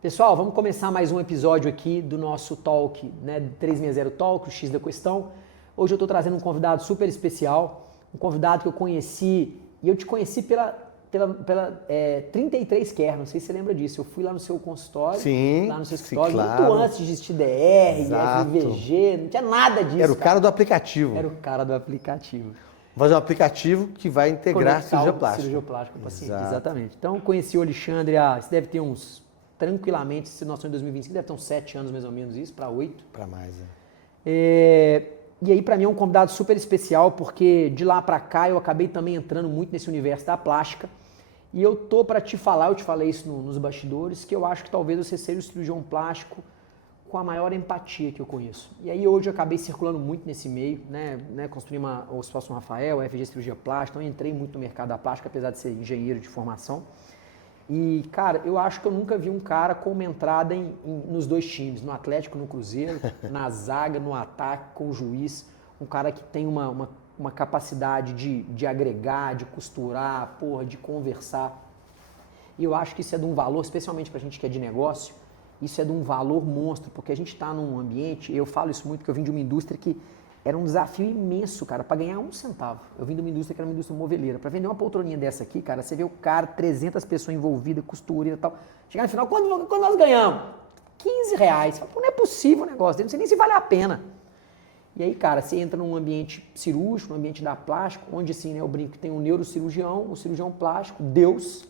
Pessoal, vamos começar mais um episódio aqui do nosso Talk, né, 360 Talk, o X da Questão. Hoje eu estou trazendo um convidado super especial, um convidado que eu conheci, e eu te conheci pela 33 Care, não sei se você lembra disso. Eu fui lá no seu consultório, lá no seu escritório, claro. Muito antes de existir DR, Exato. FVG, não tinha nada disso. Era o cara do aplicativo. Era o cara do aplicativo. Fazer um aplicativo que vai integrar cirurgia plástica. Cirurgia plástica, paciente, exatamente. Então, eu conheci o Alexandre isso deve ter tranquilamente, se nós estamos em 2025, deve ter uns 7 anos mais ou menos isso, para 8. Para mais, E aí, para mim, é um convidado super especial, porque de lá para cá eu acabei também entrando muito nesse universo da plástica. E eu tô para te falar, eu te falei isso nos bastidores, que eu acho que talvez você seja o cirurgião plástico com a maior empatia que eu conheço. E aí hoje eu acabei circulando muito nesse meio, né construí o Hospital São Rafael, a FG Cirurgia Plástica, então eu entrei muito no mercado da plástica, apesar de ser engenheiro de formação. E, cara, eu acho que eu nunca vi um cara com uma entrada nos dois times, no Atlético, no Cruzeiro, na zaga, no ataque, com o juiz. Um cara que tem uma capacidade de agregar, de costurar, de conversar. E eu acho que isso é de um valor, especialmente pra gente que é de negócio, isso é de um valor monstro, porque a gente está num ambiente, eu falo isso muito, que eu vim de uma indústria que era um desafio imenso, cara, para ganhar 1 centavo. Eu vim de uma indústria que era uma indústria moveleira. Para vender uma poltroninha dessa aqui, cara, você vê o cara, 300 pessoas envolvidas, costureira e tal. Chegar no final, quando nós ganhamos? R$15. Você fala, pô, não é possível o negócio dele, não sei nem se vale a pena. E aí, cara, você entra num ambiente cirúrgico, num ambiente da plástica, onde assim, né, eu brinco que tem um neurocirurgião, o cirurgião plástico, Deus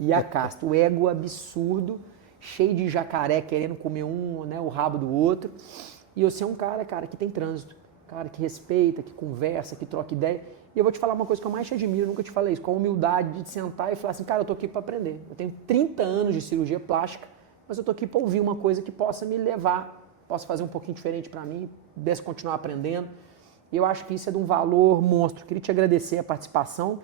e a casta. O ego absurdo, cheio de jacaré querendo comer o rabo do outro. E você é um cara, que tem trânsito. Cara que respeita, que conversa, que troca ideia. E eu vou te falar uma coisa que eu mais te admiro, nunca te falei isso, com a humildade de sentar e falar assim, cara, eu tô aqui para aprender. Eu tenho 30 anos de cirurgia plástica, mas eu tô aqui para ouvir uma coisa que possa me levar, possa fazer um pouquinho diferente para mim, desse continuar aprendendo. E eu acho que isso é de um valor monstro. Queria te agradecer a participação.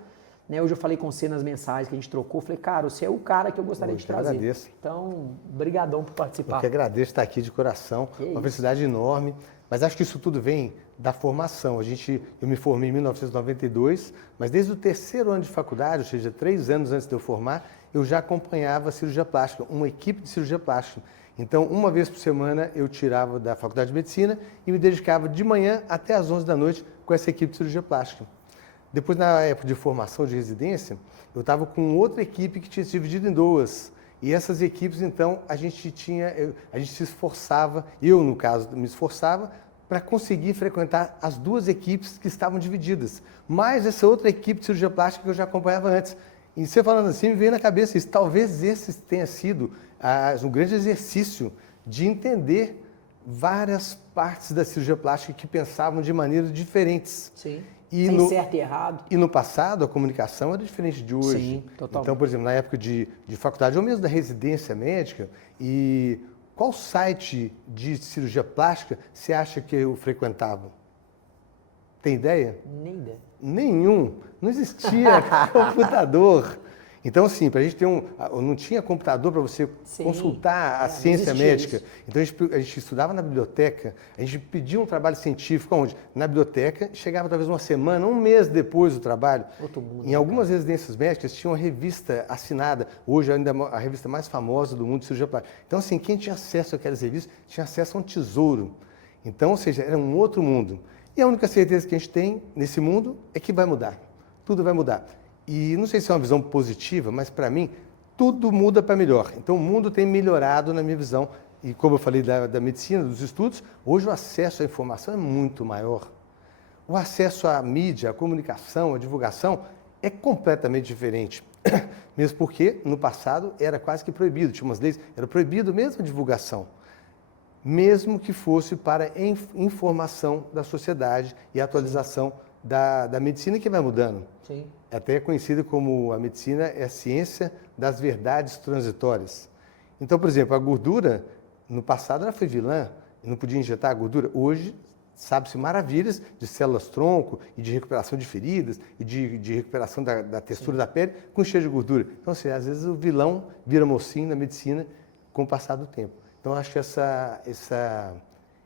Né? Hoje eu falei com você nas mensagens que a gente trocou, falei, cara, você é o cara que eu gostaria de trazer. Agradeço. Então, brigadão por participar. Eu que agradeço estar aqui de coração, uma felicidade enorme. Mas acho que isso tudo vem da formação. Eu me formei em 1992, mas desde o 3º ano de faculdade, ou seja, 3 anos antes de eu formar, eu já acompanhava a cirurgia plástica, uma equipe de cirurgia plástica. Então, uma vez por semana, eu tirava da faculdade de medicina e me dedicava de manhã até às 11 da noite com essa equipe de cirurgia plástica. Depois, na época de formação de residência, eu estava com outra equipe que tinha se dividido em 2. E essas equipes, então, a gente se esforçava, eu, no caso, me esforçava para conseguir frequentar as 2 equipes que estavam divididas. Mais essa outra equipe de cirurgia plástica que eu já acompanhava antes. E você falando assim, me veio na cabeça isso. Talvez esse tenha sido um grande exercício de entender várias partes da cirurgia plástica que pensavam de maneiras diferentes. Sim. Sem certo e errado. E no passado, a comunicação era diferente de hoje. Sim, totalmente. Então, por exemplo, na época de faculdade, ou mesmo da residência médica, e qual site de cirurgia plástica você acha que eu frequentava? Tem ideia? Nem ideia. Nenhum. Não existia computador. Então, assim, para a gente ter não tinha computador para você consultar a ciência médica. Isso. Então, a gente estudava na biblioteca, a gente pedia um trabalho científico, onde? Na biblioteca, chegava talvez uma semana, um mês depois do trabalho. Outro mundo, em algumas residências médicas, tinha uma revista assinada, hoje ainda a revista mais famosa do mundo de cirurgia plástica. Então, assim, quem tinha acesso àquelas revistas, tinha acesso a um tesouro. Então, ou seja, era um outro mundo. E a única certeza que a gente tem nesse mundo é que vai mudar. Tudo vai mudar. E não sei se é uma visão positiva, mas para mim, tudo muda para melhor. Então o mundo tem melhorado na minha visão. E como eu falei da medicina, dos estudos, hoje o acesso à informação é muito maior. O acesso à mídia, à comunicação, à divulgação é completamente diferente. Mesmo porque no passado era quase que proibido, tinha umas leis, era proibido mesmo a divulgação. Mesmo que fosse para informação da sociedade e atualização da medicina que vai mudando. Sim. Até conhecida como a medicina é a ciência das verdades transitórias. Então, por exemplo, a gordura, no passado ela foi vilã, não podia injetar a gordura. Hoje, sabe-se maravilhas de células-tronco e de recuperação de feridas e de recuperação da textura da pele com cheio de gordura. Então, assim, às vezes o vilão vira mocinho na medicina com o passar do tempo. Então, acho que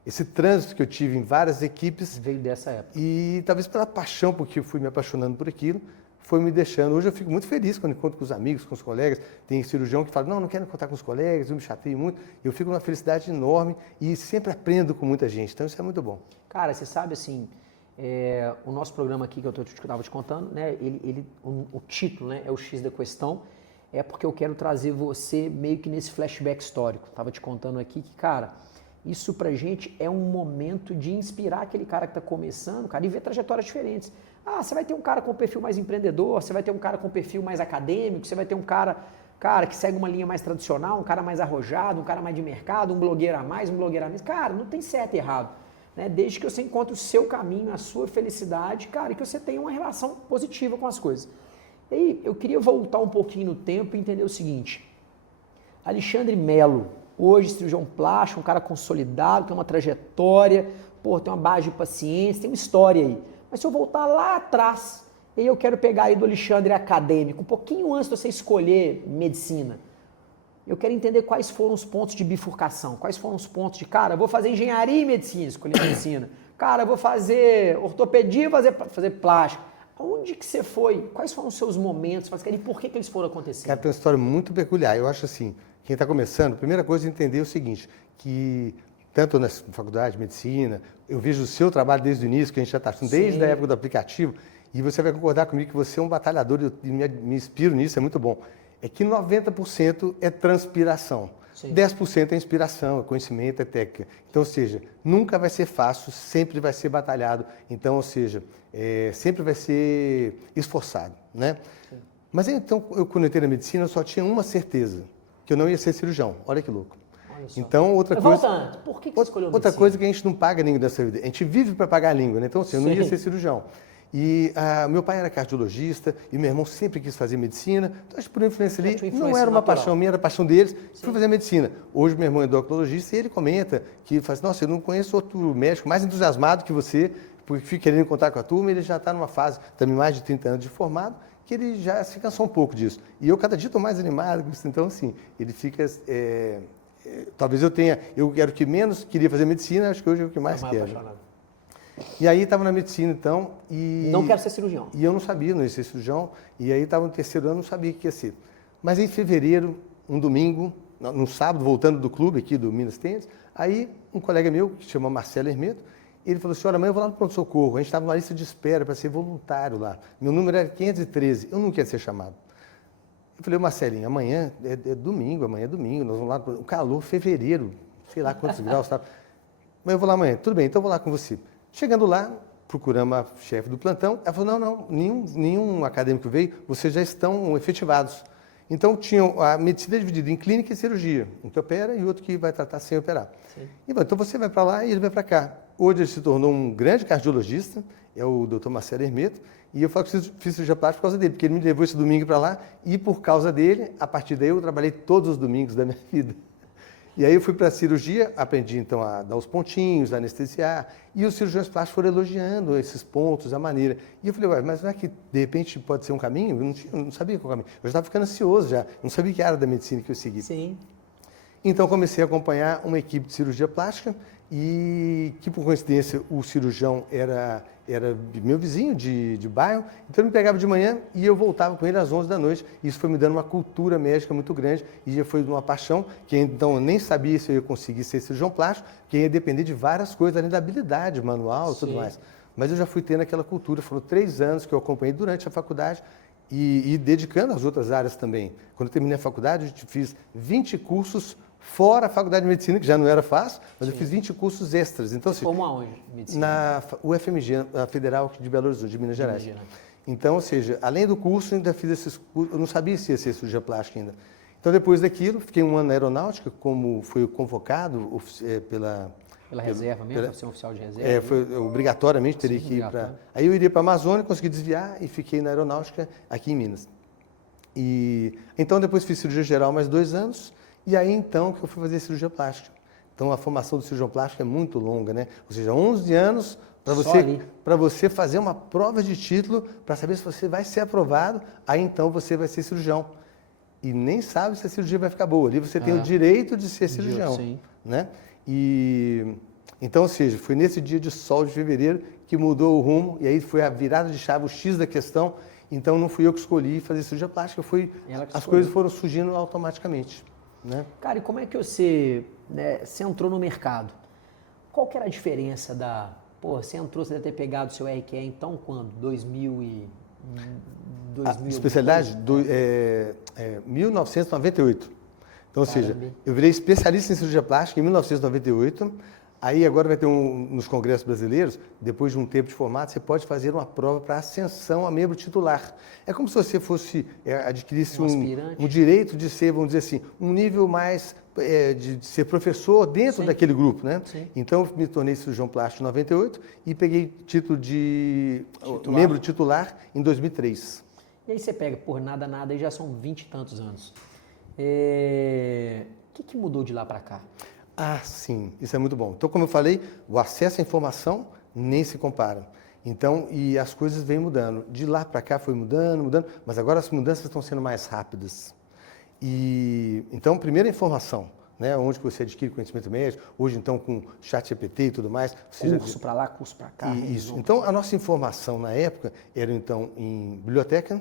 esse trânsito que eu tive em várias equipes veio dessa época. E talvez pela paixão, porque eu fui me apaixonando por aquilo, foi me deixando. Hoje eu fico muito feliz quando encontro com os amigos, com os colegas. Tem cirurgião que fala, não quero contar com os colegas, eu me chateio muito. Eu fico numa felicidade enorme e sempre aprendo com muita gente. Então isso é muito bom. Cara, você sabe assim, o nosso programa aqui que eu estava te contando, né? O título, né, é o X da Questão. É porque eu quero trazer você meio que nesse flashback histórico. Estava te contando aqui que, cara, isso pra gente é um momento de inspirar aquele cara que está começando, cara, e ver trajetórias diferentes. Ah, você vai ter um cara com perfil mais empreendedor, você vai ter um cara com perfil mais acadêmico, você vai ter um cara que segue uma linha mais tradicional, um cara mais arrojado, um cara mais de mercado, um blogueiro a mais, um blogueiro a menos. Cara, não tem certo e errado, né? Desde que você encontre o seu caminho, a sua felicidade, cara, e que você tenha uma relação positiva com as coisas. E aí, eu queria voltar um pouquinho no tempo e entender o seguinte. Alexandre Melo, hoje cirurgião plástico, um cara consolidado, tem uma trajetória, tem uma base de paciência, tem uma história aí. Mas se eu voltar lá atrás, aí eu quero pegar aí do Alexandre acadêmico, um pouquinho antes de você escolher medicina, eu quero entender quais foram os pontos de bifurcação, quais foram os pontos de, cara, eu vou fazer engenharia e medicina, escolhi medicina. Cara, eu vou fazer ortopedia e fazer plástico. Onde que você foi? Quais foram os seus momentos? E por que eles foram acontecendo? Cara, tem uma história muito peculiar. Eu acho assim, quem está começando, a primeira coisa é entender o seguinte, que tanto na faculdade de medicina, eu vejo o seu trabalho desde o início, que a gente já está desde a época do aplicativo, e você vai concordar comigo que você é um batalhador e me inspiro nisso, é muito bom. É que 90% é transpiração. Sim. 10% é inspiração, é conhecimento, é técnica. Então, ou seja, nunca vai ser fácil, sempre vai ser batalhado. Então, ou seja, sempre vai ser esforçado, né? Sim. Mas então, quando eu entrei na medicina, eu só tinha uma certeza, que eu não ia ser cirurgião. Olha que louco. Então, outra coisa... Volta antes, por que você escolheu medicina? Outra coisa que a gente não paga a língua dessa vida. A gente vive para pagar a língua, né? Então, assim, eu não ia ser cirurgião. E meu pai era cardiologista e meu irmão sempre quis fazer medicina. Então, acho que por influência ali, não era uma paixão minha, era paixão deles. Fui fazer medicina. Hoje, meu irmão é endocrinologista e ele comenta que faz, nossa, eu não conheço outro médico mais entusiasmado que você, porque fica querendo contar com a turma, ele já está numa fase, também mais de 30 anos de formado, que ele já se cansou um pouco disso. E eu, cada dia, estou mais animado com isso. Então, assim, ele fica... talvez eu quero que menos queria fazer medicina, acho que hoje é o que mais quero. Apaixonado. E aí estava na medicina, então, e... Não quero ser cirurgião. E eu não sabia, não ia ser cirurgião, e aí estava no terceiro ano, não sabia o que ia ser. Mas em fevereiro, um domingo, num sábado, voltando do clube aqui do Minas Tênis, aí um colega meu, que se chama Marcelo Hermeto, ele falou assim, olha, amanhã eu vou lá no pronto-socorro, a gente estava numa lista de espera para ser voluntário lá. Meu número era 513, eu não queria ser chamado. Eu falei, Marcelinho, amanhã é domingo, nós vamos lá, o calor, fevereiro, sei lá quantos graus, tá? Mas eu vou lá amanhã, tudo bem, então eu vou lá com você. Chegando lá, procuramos a chefe do plantão, ela falou, não, nenhum acadêmico veio, vocês já estão efetivados. Então, a medicina é dividida em clínica e cirurgia, um que opera e outro que vai tratar sem operar. E, bom, então você vai para lá e ele vai para cá. Hoje ele se tornou um grande cardiologista, é o Dr. Marcelo Hermeto, e eu falo que fiz cirurgia plástica por causa dele, porque ele me levou esse domingo para lá e por causa dele, a partir daí eu trabalhei todos os domingos da minha vida. E aí eu fui para a cirurgia, aprendi então a dar os pontinhos, a anestesiar, e os cirurgiões plásticos foram elogiando esses pontos, a maneira. E eu falei, ué, mas não é que de repente pode ser um caminho? Eu não sabia qual caminho. Eu já estava ficando ansioso já, não sabia que área da medicina que eu segui. Sim. Então comecei a acompanhar uma equipe de cirurgia plástica e que por coincidência o cirurgião era meu vizinho de bairro, então ele me pegava de manhã e eu voltava com ele às 11 da noite. Isso foi me dando uma cultura médica muito grande e já foi uma paixão, que então eu nem sabia se eu ia conseguir ser cirurgião plástico, que ia depender de várias coisas, além da habilidade manual e tudo mais. Mas eu já fui tendo aquela cultura, foram 3 anos que eu acompanhei durante a faculdade e dedicando às outras áreas também. Quando eu terminei a faculdade, eu fiz 20 cursos fora a faculdade de medicina, que já não era fácil, mas eu fiz 20 cursos extras. Então, assim, como aonde? Medicina? Na UFMG, a Federal de Belo Horizonte, de Minas Gerais. Então, ou seja, além do curso, ainda fiz esses cursos, eu não sabia se ia ser cirurgia plástica ainda. Então, depois daquilo, fiquei um ano na aeronáutica, como fui convocado Pela reserva mesmo, para ser um oficial de reserva? Foi obrigatoriamente, teria que ir para... Aí eu iria para a Amazônia, consegui desviar e fiquei na aeronáutica aqui em Minas. E então, depois fiz cirurgia geral mais 2 anos, e aí, então, que eu fui fazer cirurgia plástica. Então, a formação do cirurgião plástico é muito longa, né? Ou seja, 11 anos para você fazer uma prova de título, para saber se você vai ser aprovado, aí, então, você vai ser cirurgião. E nem sabe se a cirurgia vai ficar boa. Ali você tem o direito de ser cirurgião, né? E, então, ou seja, foi nesse dia de sol de fevereiro que mudou o rumo, e aí foi a virada de chave, o X da questão, Então não fui eu que escolhi fazer cirurgia plástica, as coisas foram surgindo automaticamente. Né? Cara, e como é que você entrou no mercado? Qual que era a diferença você entrou, você deve ter pegado o seu RQE então quando? 2000 especialidade? 1998. Então, ou seja, eu virei especialista em cirurgia plástica em 1998. Aí agora vai ter nos congressos brasileiros, depois de um tempo de formato, você pode fazer uma prova para ascensão a membro titular. É como se você adquirisse um direito de ser, vamos dizer assim, um nível mais de ser professor dentro daquele grupo, né? Sim. Então eu me tornei cirurgião plástico em 98 e peguei título de membro titular em 2003. E aí você pega, por nada, e já são 20 e tantos anos. O que mudou de lá para cá? Ah, sim, isso é muito bom. Então, como eu falei, o acesso à informação nem se compara. Então, e as coisas vêm mudando. De lá para cá foi mudando, mas agora as mudanças estão sendo mais rápidas. Então, primeiro a informação, né, onde você adquire conhecimento médico, hoje então com ChatGPT e tudo mais. Curso para lá, curso para cá. Isso. Então, a nossa informação na época era então em biblioteca,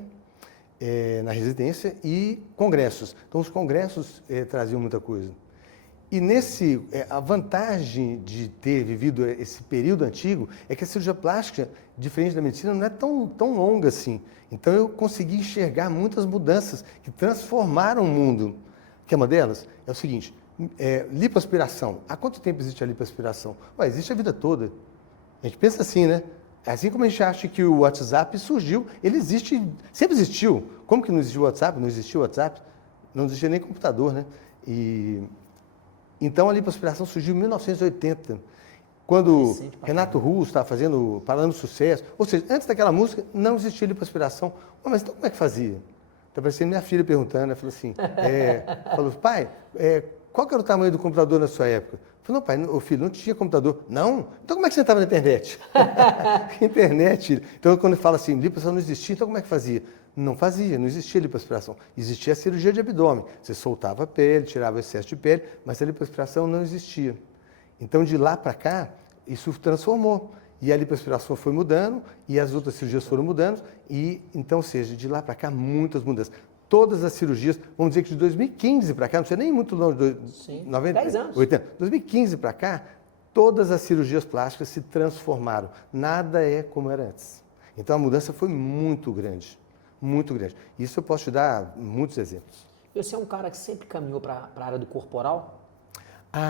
na residência e congressos. Então, os congressos traziam muita coisa. E a vantagem de ter vivido esse período antigo é que a cirurgia plástica, diferente da medicina, não é tão longa assim. Então eu consegui enxergar muitas mudanças que transformaram o mundo. Que uma delas é o seguinte, lipoaspiração. Há quanto tempo existe a lipoaspiração? Existe a vida toda. A gente pensa assim, né? Assim como a gente acha que o WhatsApp surgiu, ele existe, sempre existiu. Como que não existiu o WhatsApp? Não existiu o WhatsApp? Não existia nem computador, né? Então, a lipoaspiração surgiu em 1980, quando Renato Russo estava fazendo Paralelo Sucesso. Ou seja, antes daquela música, não existia lipoaspiração. Mas então como é que fazia? Está parecendo minha filha perguntando. Ela falou assim, pai, qual que era o tamanho do computador na sua época? Eu falei, não, pai, filho, não tinha computador. Não? Então como é que você estava na internet? Internet. Então, quando fala assim, lipoaspiração não existia, então como é que fazia? Não fazia, não existia lipoaspiração. Existia a cirurgia de abdômen. Você soltava a pele, tirava o excesso de pele, mas a lipoaspiração não existia. Então, de lá para cá, isso transformou. E a lipoaspiração foi mudando, e as outras cirurgias foram mudando, então, ou seja, de lá para cá, muitas mudanças. Todas as cirurgias, vamos dizer que de 2015 para cá, não sei nem muito longe, 10 anos. 80, 2015 para cá, todas as cirurgias plásticas se transformaram. Nada é como era antes. Então, a mudança foi muito grande. Muito grande. Isso eu posso te dar muitos exemplos. Você é um cara que sempre caminhou para a área do corporal?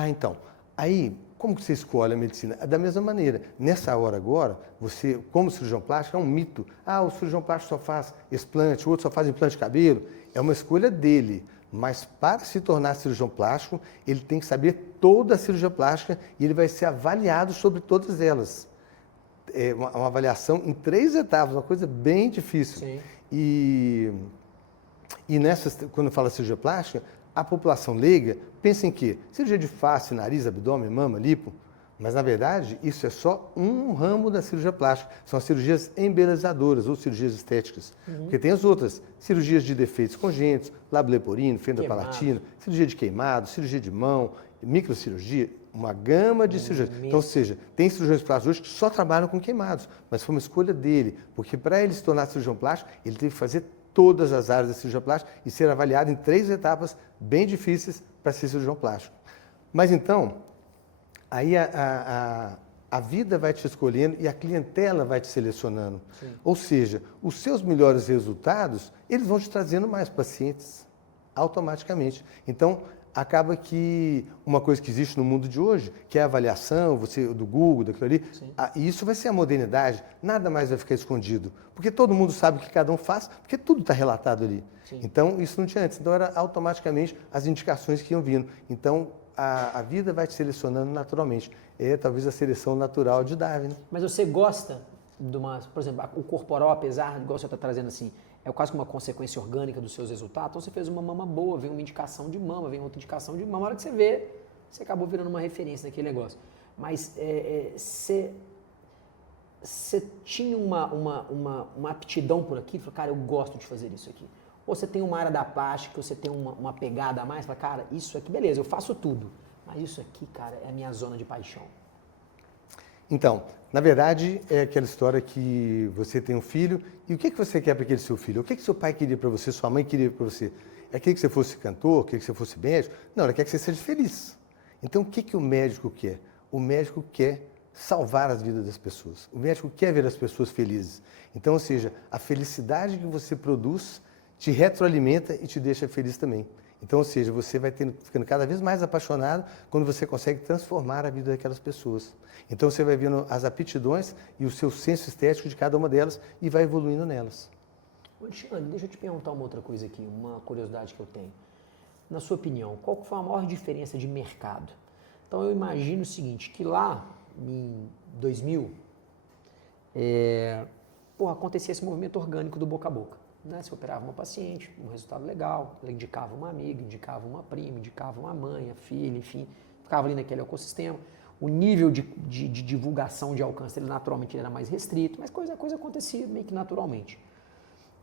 Então. Aí, como que você escolhe a medicina? Da mesma maneira. Nessa hora agora, você, como cirurgião plástico, é um mito. O cirurgião plástico só faz explante, o outro só faz implante de cabelo. É uma escolha dele. Mas para se tornar cirurgião plástico, ele tem que saber toda a cirurgia plástica e ele vai ser avaliado sobre todas elas. É uma avaliação em 3 etapas, uma coisa bem difícil. Sim. E quando fala cirurgia plástica, a população leiga pensa em quê? Cirurgia de face, nariz, abdômen, mama, lipo. Mas, na verdade, isso é só um ramo da cirurgia plástica. São as cirurgias embelezadoras ou cirurgias estéticas. Porque tem as outras, cirurgias de defeitos congênitos, lábio leporino, fenda palatina, cirurgia de queimado, cirurgia de mão, microcirurgia, uma gama de cirurgias. Então, ou seja, tem cirurgiões plásticos hoje que só trabalham com queimados, mas foi uma escolha dele, porque para ele se tornar cirurgião plástico, ele teve que fazer todas as áreas da cirurgia plástica e ser avaliado em 3 etapas bem difíceis para ser cirurgião plástico. Mas então, aí a vida vai te escolhendo e a clientela vai te selecionando. Sim. Ou seja, os seus melhores resultados, eles vão te trazendo mais pacientes automaticamente. Então, acaba que uma coisa que existe no mundo de hoje, que é a avaliação, do Google, daquilo ali, e isso vai ser a modernidade, nada mais vai ficar escondido, porque todo mundo sabe o que cada um faz, porque tudo está relatado ali. Sim. Então, isso não tinha antes, então era automaticamente as indicações que iam vindo. Então, a vida vai te selecionando naturalmente. É talvez a seleção natural de Darwin. Mas você gosta de por exemplo, o corporal, apesar, igual você está trazendo assim, é quase que uma consequência orgânica dos seus resultados. Então você fez uma mama boa, vem uma indicação de mama, vem outra indicação de mama. Na hora que você vê, você acabou virando uma referência naquele negócio. Mas você tinha uma aptidão por aqui? Falou, cara, eu gosto de fazer isso aqui. Ou você tem uma área da plástica, ou você tem uma pegada a mais, fala, cara, isso aqui, beleza, eu faço tudo. Mas isso aqui, cara, é a minha zona de paixão. Então, na verdade, é aquela história que você tem um filho e o que você quer para aquele seu filho? O que seu pai queria para você, sua mãe queria para você? É queria que você fosse cantor, queria que você fosse médico? Não, ela quer que você seja feliz. Então, o que o médico quer? O médico quer salvar as vidas das pessoas. O médico quer ver as pessoas felizes. Então, ou seja, a felicidade que você produz te retroalimenta e te deixa feliz também. Então, ou seja, você vai ficando cada vez mais apaixonado quando você consegue transformar a vida daquelas pessoas. Então, você vai vendo as aptidões e o seu senso estético de cada uma delas e vai evoluindo nelas. Alexandre, deixa eu te perguntar uma outra coisa aqui, uma curiosidade que eu tenho. Na sua opinião, qual foi a maior diferença de mercado? Então, eu imagino o seguinte, que lá em 2000, acontecia esse movimento orgânico do boca a boca. Né? Você operava uma paciente, um resultado legal, ela indicava uma amiga, indicava uma prima, indicava uma mãe, a filha, enfim, ficava ali naquele ecossistema. O nível de divulgação de alcance, ele naturalmente era mais restrito, mas a coisa acontecia meio que naturalmente.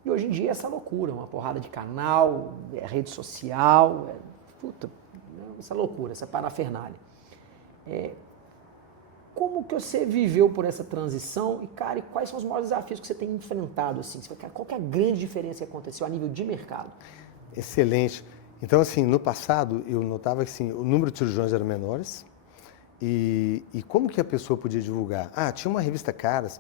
E hoje em dia é essa loucura, uma porrada de canal, rede social, essa loucura, essa parafernália. Como que você viveu por essa transição e, cara, quais são os maiores desafios que você tem enfrentado? Assim? Qual que é a grande diferença que aconteceu a nível de mercado? Excelente. Então, assim, no passado, eu notava que assim, o número de cirurgiões era menores e como que a pessoa podia divulgar? Tinha uma revista Caras,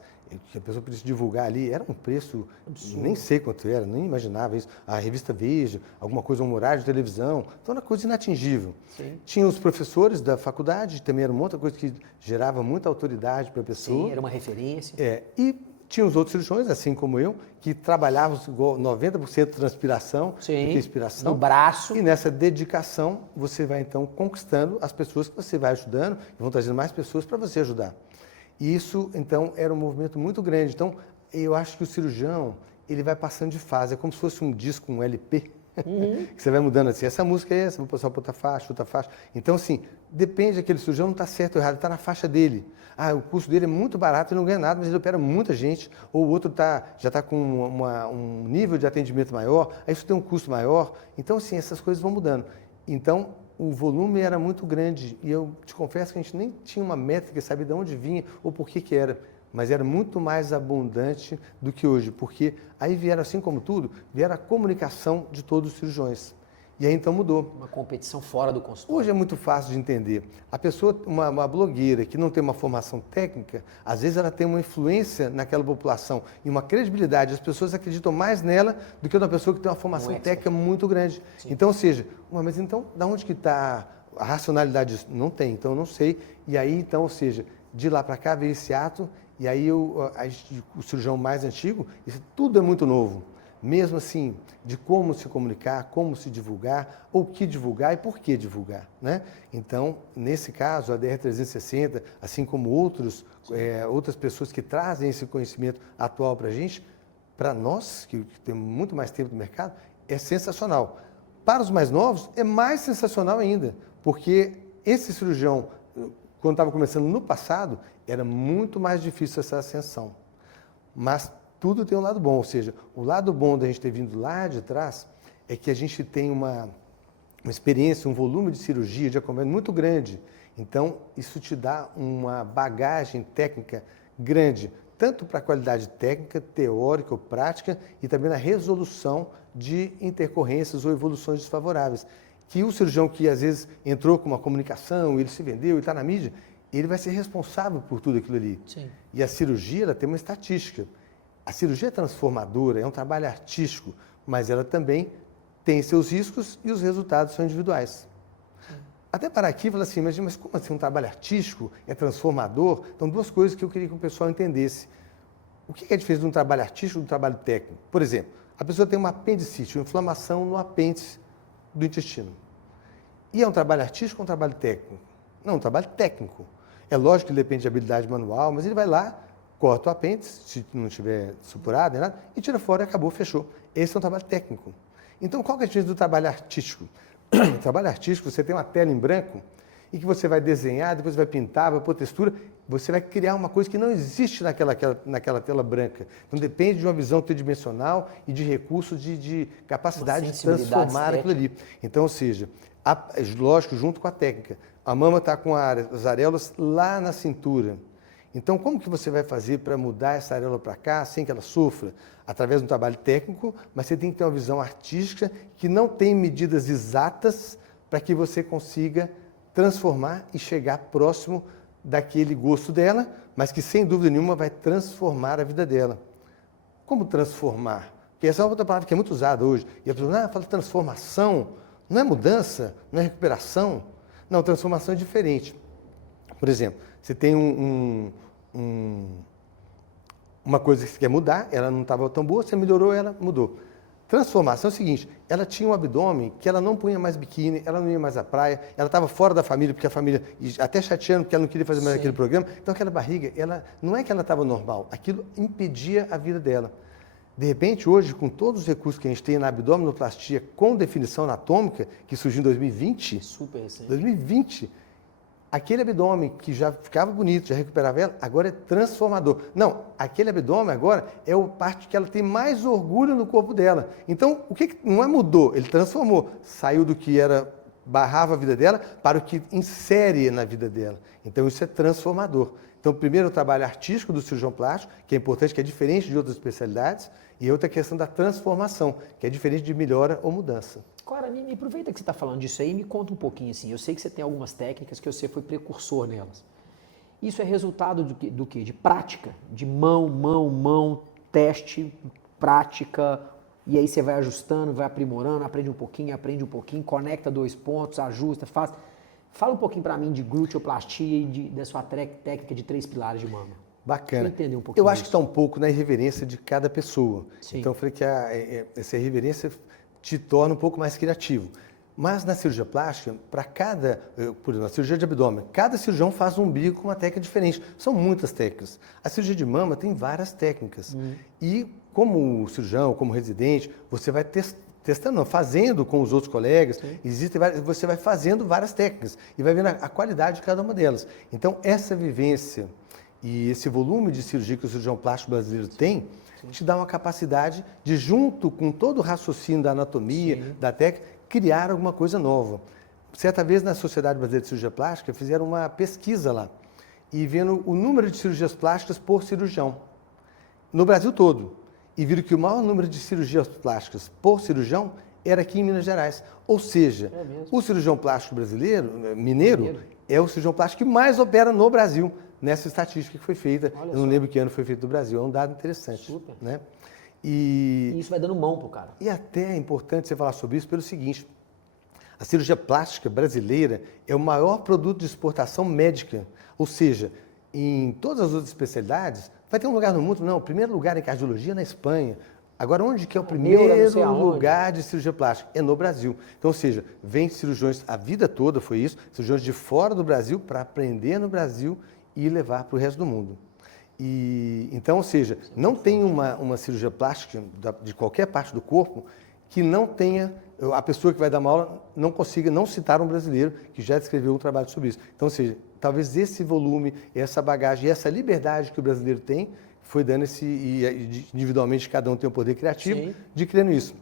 que a pessoa podia divulgar ali, era um preço, absurdo. Nem sei quanto era, nem imaginava isso. A revista Veja, alguma coisa, um horário de televisão, então era coisa inatingível. Sim. Tinha os professores da faculdade, também era uma outra coisa que gerava muita autoridade para a pessoa. Sim, era uma referência. E tinha os outros cirurgiões, assim como eu, que trabalhavam igual 90% de transpiração, sim, de inspiração. No braço. E nessa dedicação, você vai então conquistando as pessoas que você vai ajudando, e vão trazendo mais pessoas para você ajudar. E isso, então, era um movimento muito grande. Então, eu acho que o cirurgião, ele vai passando de fase, é como se fosse um disco, um LP, que você vai mudando assim, essa música é essa, vou passar para outra faixa. Então, assim, depende daquele cirurgião, não está certo ou errado, está na faixa dele. O custo dele é muito barato, ele não ganha nada, mas ele opera muita gente, ou o outro já está com um nível de atendimento maior, aí isso tem um custo maior. Então, assim, essas coisas vão mudando. Então, o volume era muito grande e eu te confesso que a gente nem tinha uma métrica, sabe de onde vinha ou por que era, mas era muito mais abundante do que hoje, porque aí vieram, assim como tudo, vieram a comunicação de todos os cirurgiões. E aí então mudou. Uma competição fora do consultório. Hoje é muito fácil de entender. A pessoa, uma blogueira que não tem uma formação técnica, às vezes ela tem uma influência naquela população e uma credibilidade. As pessoas acreditam mais nela do que uma pessoa que tem uma formação técnica muito grande. Sim. Então, ou seja, mas então, da onde que está a racionalidade disso? Não tem, então eu não sei. E aí, então, ou seja, de lá para cá veio esse ato, e aí o cirurgião mais antigo, isso tudo é muito novo. Mesmo assim, de como se comunicar, como se divulgar, ou que divulgar e por que divulgar, né? Então, nesse caso, a DR360, assim como outras pessoas que trazem esse conhecimento atual para a gente, para nós, que temos muito mais tempo no mercado, é sensacional. Para os mais novos, é mais sensacional ainda, porque esse cirurgião, quando estava começando no passado, era muito mais difícil essa ascensão. Mas tudo tem um lado bom, ou seja, o lado bom da gente ter vindo lá de trás é que a gente tem uma experiência, um volume de cirurgia, de acompanhamento muito grande. Então, isso te dá uma bagagem técnica grande, tanto para a qualidade técnica, teórica ou prática, e também na resolução de intercorrências ou evoluções desfavoráveis. Que o cirurgião que às vezes entrou com uma comunicação, ele se vendeu e está na mídia, ele vai ser responsável por tudo aquilo ali. Sim. E a cirurgia, ela tem uma estatística. A cirurgia é transformadora, é um trabalho artístico, mas ela também tem seus riscos e os resultados são individuais. Até parar aqui e falar assim, mas como assim um trabalho artístico é transformador? Então, duas coisas que eu queria que o pessoal entendesse. O que é a diferença de um trabalho artístico e de um trabalho técnico? Por exemplo, a pessoa tem uma apendicite, uma inflamação no apêndice do intestino. E é um trabalho artístico ou um trabalho técnico? Não, um trabalho técnico. É lógico que ele depende de habilidade manual, mas ele vai lá, corta o apêndice, se não estiver supurado, nada, e tira fora e acabou, fechou. Esse é um trabalho técnico. Então, qual que é a diferença do trabalho artístico? No trabalho artístico, você tem uma tela em branco e que você vai desenhar, depois vai pintar, vai pôr textura, você vai criar uma coisa que não existe naquela tela branca. Então, depende de uma visão tridimensional e de recursos de capacidade de transformar aquilo ali. Então, ou seja, lógico, junto com a técnica. A mama está com as areolas lá na cintura. Então, como que você vai fazer para mudar essa areola para cá sem que ela sofra? Através de um trabalho técnico, mas você tem que ter uma visão artística que não tem medidas exatas para que você consiga transformar e chegar próximo daquele gosto dela, mas que sem dúvida nenhuma vai transformar a vida dela. Como transformar? Porque essa é outra palavra que é muito usada hoje. E a pessoa fala transformação, não é mudança, não é recuperação. Não, transformação é diferente. Por exemplo, você tem uma coisa que você quer mudar, ela não estava tão boa, você melhorou, ela mudou. Transformação é o seguinte, ela tinha um abdômen que ela não punha mais biquíni, ela não ia mais à praia, ela estava fora da família, porque a família, até chateando, porque ela não queria fazer mais aquele programa. Então aquela barriga, não é que ela estava normal, aquilo impedia a vida dela. De repente, hoje, com todos os recursos que a gente tem na abdominoplastia com definição anatômica, que surgiu em 2020, super recente. 2020, aquele abdômen que já ficava bonito, já recuperava ela, agora é transformador. Não, aquele abdômen agora é a parte que ela tem mais orgulho no corpo dela. Então, o que não é mudou? Ele transformou. Saiu do que barrava a vida dela para o que insere na vida dela. Então, isso é transformador. Então, primeiro o trabalho artístico do cirurgião plástico, que é importante, que é diferente de outras especialidades, e outra questão da transformação, que é diferente de melhora ou mudança. Cora, me aproveita que você está falando disso aí e me conta um pouquinho assim. Eu sei que você tem algumas técnicas que você foi precursor nelas. Isso é resultado do quê? De prática, de mão, teste, prática, e aí você vai ajustando, vai aprimorando, aprende um pouquinho, conecta 2 pontos, ajusta, faz. Fala um pouquinho para mim de gluteoplastia e da sua técnica de 3 pilares de mama. Bacana. Entender um pouquinho eu acho que está um pouco na irreverência de cada pessoa. Sim. Então, eu falei que essa irreverência te torna um pouco mais criativo. Mas na cirurgia plástica, por exemplo, na cirurgia de abdômen, cada cirurgião faz um umbigo com uma técnica diferente. São muitas técnicas. A cirurgia de mama tem várias técnicas. E como cirurgião, como residente, você vai testando, fazendo com os outros colegas, você vai fazendo várias técnicas e vai vendo a qualidade de cada uma delas. Então, essa vivência e esse volume de cirurgia que o cirurgião plástico brasileiro tem, te dá uma capacidade de, junto com todo o raciocínio da anatomia, da técnica, criar alguma coisa nova. Certa vez, na Sociedade Brasileira de Cirurgia Plástica, fizeram uma pesquisa lá, e vendo o número de cirurgias plásticas por cirurgião, no Brasil todo. E viram que o maior número de cirurgias plásticas por cirurgião era aqui em Minas Gerais. Ou seja, o cirurgião plástico brasileiro, mineiro, é o cirurgião plástico que mais opera no Brasil, nessa estatística que foi feita. Eu não lembro que ano foi feito no Brasil, é um dado interessante. Super. Né? E isso vai dando mão pro cara. E até é importante você falar sobre isso pelo seguinte, a cirurgia plástica brasileira é o maior produto de exportação médica, ou seja, em todas as outras especialidades, vai ter um lugar no mundo, não, o primeiro lugar em cardiologia é na Espanha. Agora, onde que é o primeiro lugar de cirurgia plástica? É no Brasil. Então, ou seja, vem cirurgiões, a vida toda foi isso, cirurgiões de fora do Brasil para aprender no Brasil e levar para o resto do mundo. Então, ou seja, não tem uma cirurgia plástica de qualquer parte do corpo que não tenha, a pessoa que vai dar uma aula não consiga não citar um brasileiro que já descreveu um trabalho sobre isso. Então, ou seja, talvez esse volume, essa bagagem, essa liberdade que o brasileiro tem, foi dando e individualmente cada um tem um poder criativo de criando isso.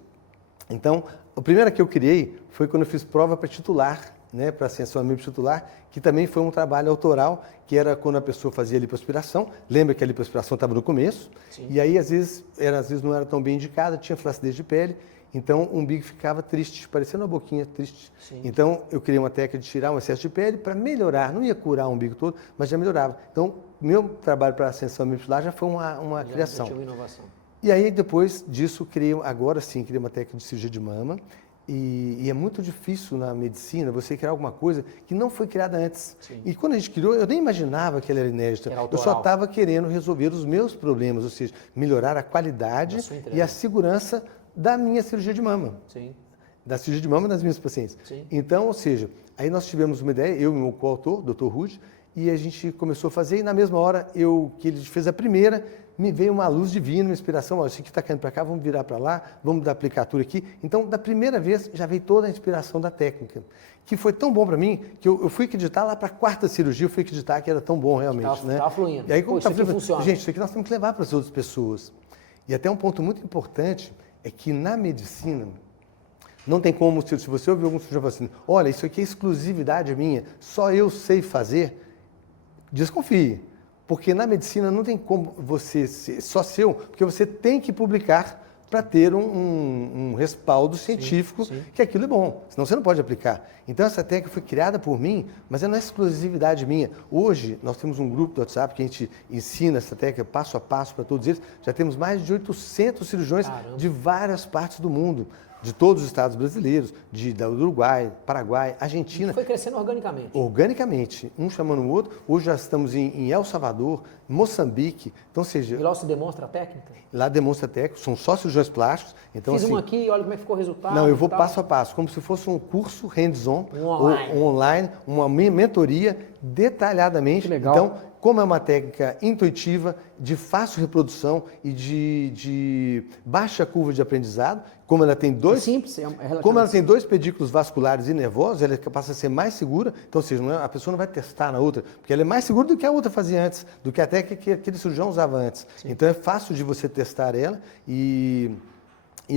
Então, a primeira que eu criei foi quando eu fiz prova para titular, né, para ascensionamento titular, que também foi um trabalho autoral, que era quando a pessoa fazia lipoaspiração. Lembra que a lipoaspiração estava no começo? E aí, às vezes não era tão bem indicada, tinha flacidez de pele, então o umbigo ficava triste, parecendo uma boquinha triste. Então, eu criei uma técnica de tirar um excesso de pele para melhorar, não ia curar o umbigo todo, mas já melhorava. Então, meu trabalho para ascensionamento titular já foi uma criação. Já tinha uma inovação. E aí, depois disso, criei uma técnica de cirurgia de mama. E é muito difícil na medicina você criar alguma coisa que não foi criada antes. E quando a gente criou, eu nem imaginava que ela era inédita. Eu só estava querendo resolver os meus problemas, ou seja, melhorar a qualidade e a segurança da minha cirurgia de mama. Da cirurgia de mama das minhas pacientes. Então, ou seja, aí nós tivemos uma ideia, eu e meu coautor, Dr. Rude, e a gente começou a fazer, e na mesma hora que ele fez a primeira, me veio uma luz divina, uma inspiração, ó, isso aqui está caindo para cá, vamos virar para lá, vamos dar aplicatura aqui. Então, da primeira vez, já veio toda a inspiração da técnica, que foi tão bom para mim, que eu fui acreditar lá para a 4ª cirurgia, eu fui acreditar que era tão bom realmente. Estava fluindo. E aí, como isso aqui funciona. Gente, isso aqui nós temos que levar para as outras pessoas. E até um ponto muito importante é que na medicina, não tem como, se você ouvir algum cirurgião falando assim, olha, isso aqui é exclusividade minha, só eu sei fazer, desconfie. Porque na medicina não tem como você ser só seu, porque você tem que publicar para ter um respaldo científico que aquilo é bom, senão você não pode aplicar. Então essa técnica foi criada por mim, mas ela não é exclusividade minha. Hoje nós temos um grupo do WhatsApp que a gente ensina essa técnica passo a passo para todos eles. Já temos mais de 800 cirurgiões de várias partes do mundo, de todos os estados brasileiros, do Uruguai, Paraguai, Argentina. Isso foi crescendo organicamente. Organicamente, um chamando o outro. Hoje já estamos em El Salvador, Moçambique. Então, ou seja, e lá se demonstra a técnica? Lá demonstra a técnica, são só cirurgiões plásticos. Então, Fiz assim, uma aqui, olha como é que ficou o resultado. Não, eu vou passo a passo, como se fosse um curso hands-on, online, uma mentoria detalhadamente. Que legal. Então, como é uma técnica intuitiva, de fácil reprodução e de baixa curva de aprendizado, como ela tem dois, simples, como ela tem dois pedículos vasculares e nervosos, ela passa a ser mais segura. Então, ou seja, a pessoa não vai testar na outra, porque ela é mais segura do que a outra fazia antes, do que a técnica que aquele cirurgião usava antes. Sim. Então, é fácil de você testar ela e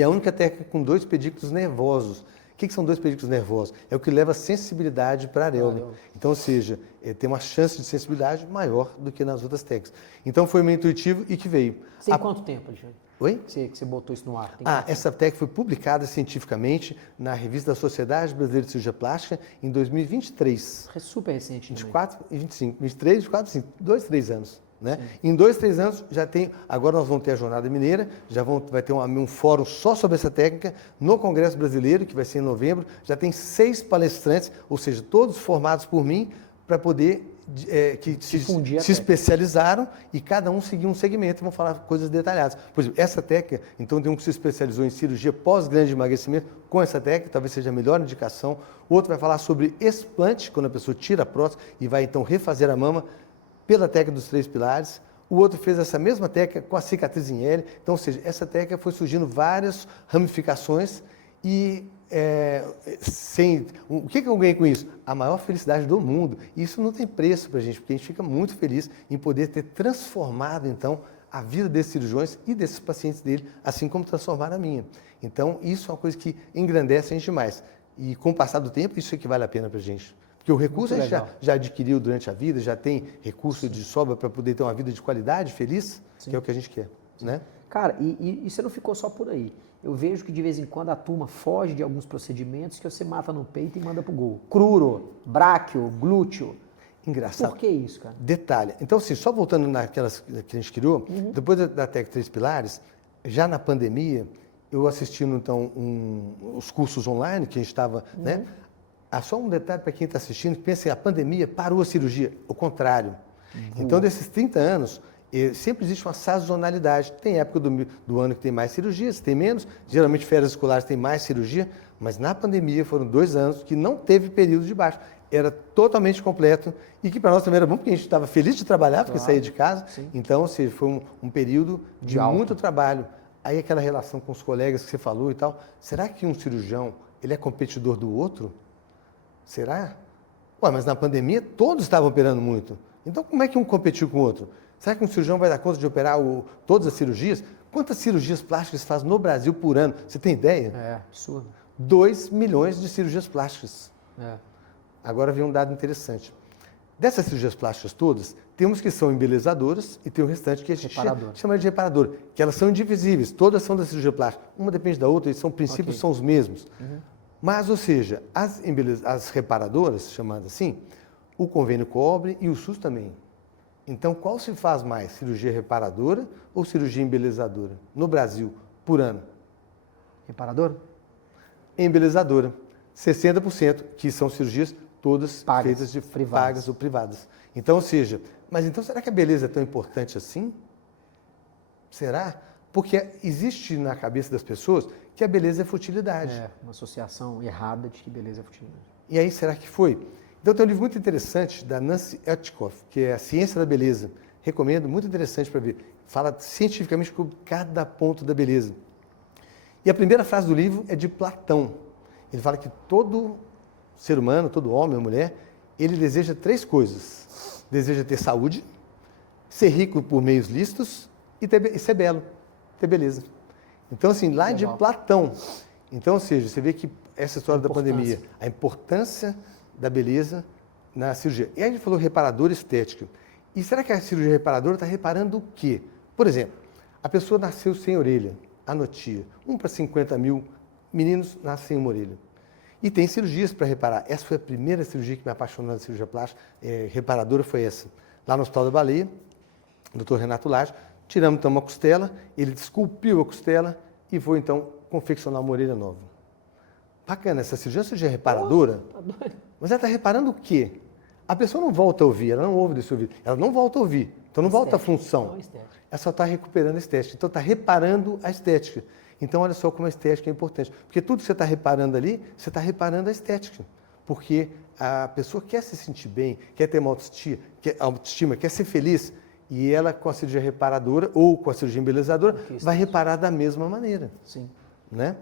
a única técnica com dois pedículos nervosos. O que são dois pedículos nervosos? É o que leva sensibilidade para a areola. Então, ou seja, tem uma chance de sensibilidade maior do que nas outras técnicas. Então, foi meio intuitivo e que veio. Tem quanto tempo, Alexandre? Oi? Que você botou isso no ar? Essa técnica foi publicada cientificamente na revista da Sociedade Brasileira de Cirurgia Plástica em 2023. É super recente. 24 e 25. 23, 24, 25. 2, 3 anos. Né? Em 2, 3 anos já tem, agora nós vamos ter a Jornada Mineira, vai ter um fórum só sobre essa técnica no Congresso Brasileiro, que vai ser em novembro, já tem 6 palestrantes, ou seja, todos formados por mim, para poder, que se especializaram e cada um seguir um segmento e vão falar coisas detalhadas. Por exemplo, essa técnica, então tem um que se especializou em cirurgia pós-grande emagrecimento com essa técnica, talvez seja a melhor indicação. O outro vai falar sobre explante, quando a pessoa tira a prótese e vai então refazer a mama, pela técnica dos 3 pilares. O outro fez essa mesma técnica com a cicatriz em L. Então, ou seja, essa técnica foi surgindo várias ramificações e o que eu ganhei com isso? A maior felicidade do mundo. E isso não tem preço para a gente, porque a gente fica muito feliz em poder ter transformado, então, a vida desses cirurgiões e desses pacientes dele, assim como transformaram a minha. Então, isso é uma coisa que engrandece a gente mais. E com o passar do tempo, isso é que vale a pena para a gente. Porque o recurso a gente já adquiriu durante a vida, já tem recurso de sobra para poder ter uma vida de qualidade, feliz, que é o que a gente quer. Né? Cara, e você não ficou só por aí. Eu vejo que de vez em quando a turma foge de alguns procedimentos que você mata no peito e manda pro gol. Cruro, bráquio, glúteo. Engraçado. Por que isso, cara? Detalhe. Então, assim, só voltando naquelas que a gente criou, depois da técnica 3 pilares, já na pandemia, eu assistindo, então, os cursos online que a gente estava, né? Só um detalhe para quem está assistindo, que pensa que a pandemia parou a cirurgia, o contrário. Então, desses 30 anos, sempre existe uma sazonalidade. Tem época do ano que tem mais cirurgias, tem menos. Geralmente, férias escolares tem mais cirurgia. Mas na pandemia foram 2 anos que não teve período de baixa. Era totalmente completo e que para nós também era bom, porque a gente estava feliz de trabalhar, porque saía de casa. Sim. Então, ou seja, foi um período de muito trabalho. Aí aquela relação com os colegas que você falou e tal. Será que um cirurgião ele é competidor do outro? Será? Ué, mas na pandemia todos estavam operando muito. Então como é que um competiu com o outro? Será que um cirurgião vai dar conta de operar todas as cirurgias? Quantas cirurgias plásticas faz no Brasil por ano? Você tem ideia? É, absurdo. 2 milhões de cirurgias plásticas. Agora vem um dado interessante. Dessas cirurgias plásticas todas, temos que são embelezadoras e tem o restante que a gente chama de reparador, que elas são indivisíveis, todas são da cirurgia plástica. Uma depende da outra, e são princípios são os mesmos. Mas, ou seja, as reparadoras, chamadas assim, o convênio cobre e o SUS também. Então, qual se faz mais, cirurgia reparadora ou cirurgia embelezadora no Brasil, por ano? Reparadora? Embelezadora. 60%, que são cirurgias todas feitas de pagas ou privadas. Então, ou seja, mas então será que a beleza é tão importante assim? Será? Porque existe na cabeça das pessoas que a beleza é futilidade. É, uma associação errada de que beleza é futilidade. E aí, será que foi? Então, tem um livro muito interessante da Nancy Etchikoff, que é A Ciência da Beleza. Recomendo, muito interessante para ver. Fala cientificamente sobre cada ponto da beleza. E a primeira frase do livro é de Platão. Ele fala que todo ser humano, todo homem ou mulher, ele deseja 3 coisas. Deseja ter saúde, ser rico por meios lícitos e ser belo, ter beleza. Então, assim, lá de Platão. Então, ou seja, você vê que essa história da pandemia, a importância da beleza na cirurgia. E aí a gente falou reparador estética. E será que a cirurgia reparadora está reparando o quê? Por exemplo, a pessoa nasceu sem orelha, anotia. 1 para 50 mil meninos nascem sem uma orelha. E tem cirurgias para reparar. Essa foi a primeira cirurgia que me apaixonou na cirurgia plástica reparadora, foi essa. Lá no Hospital da Baleia, o Dr. Renato Lage, tiramos então uma costela, ele esculpiu a costela e foi então confeccionar uma orelha nova. Bacana, essa cirurgia é uma cirurgia reparadora, mas ela está reparando o quê? A pessoa não volta a ouvir, ela não ouve desse ouvido, ela não volta a ouvir, então não volta a função. Ela só está recuperando a estética, então está reparando a estética. Então olha só como a estética é importante, porque tudo que você está reparando ali, você está reparando a estética, porque a pessoa quer se sentir bem, quer ter uma autoestima, quer ser feliz, e ela com a cirurgia reparadora ou com a cirurgia embelezadora vai reparar da mesma maneira. Sim. Né?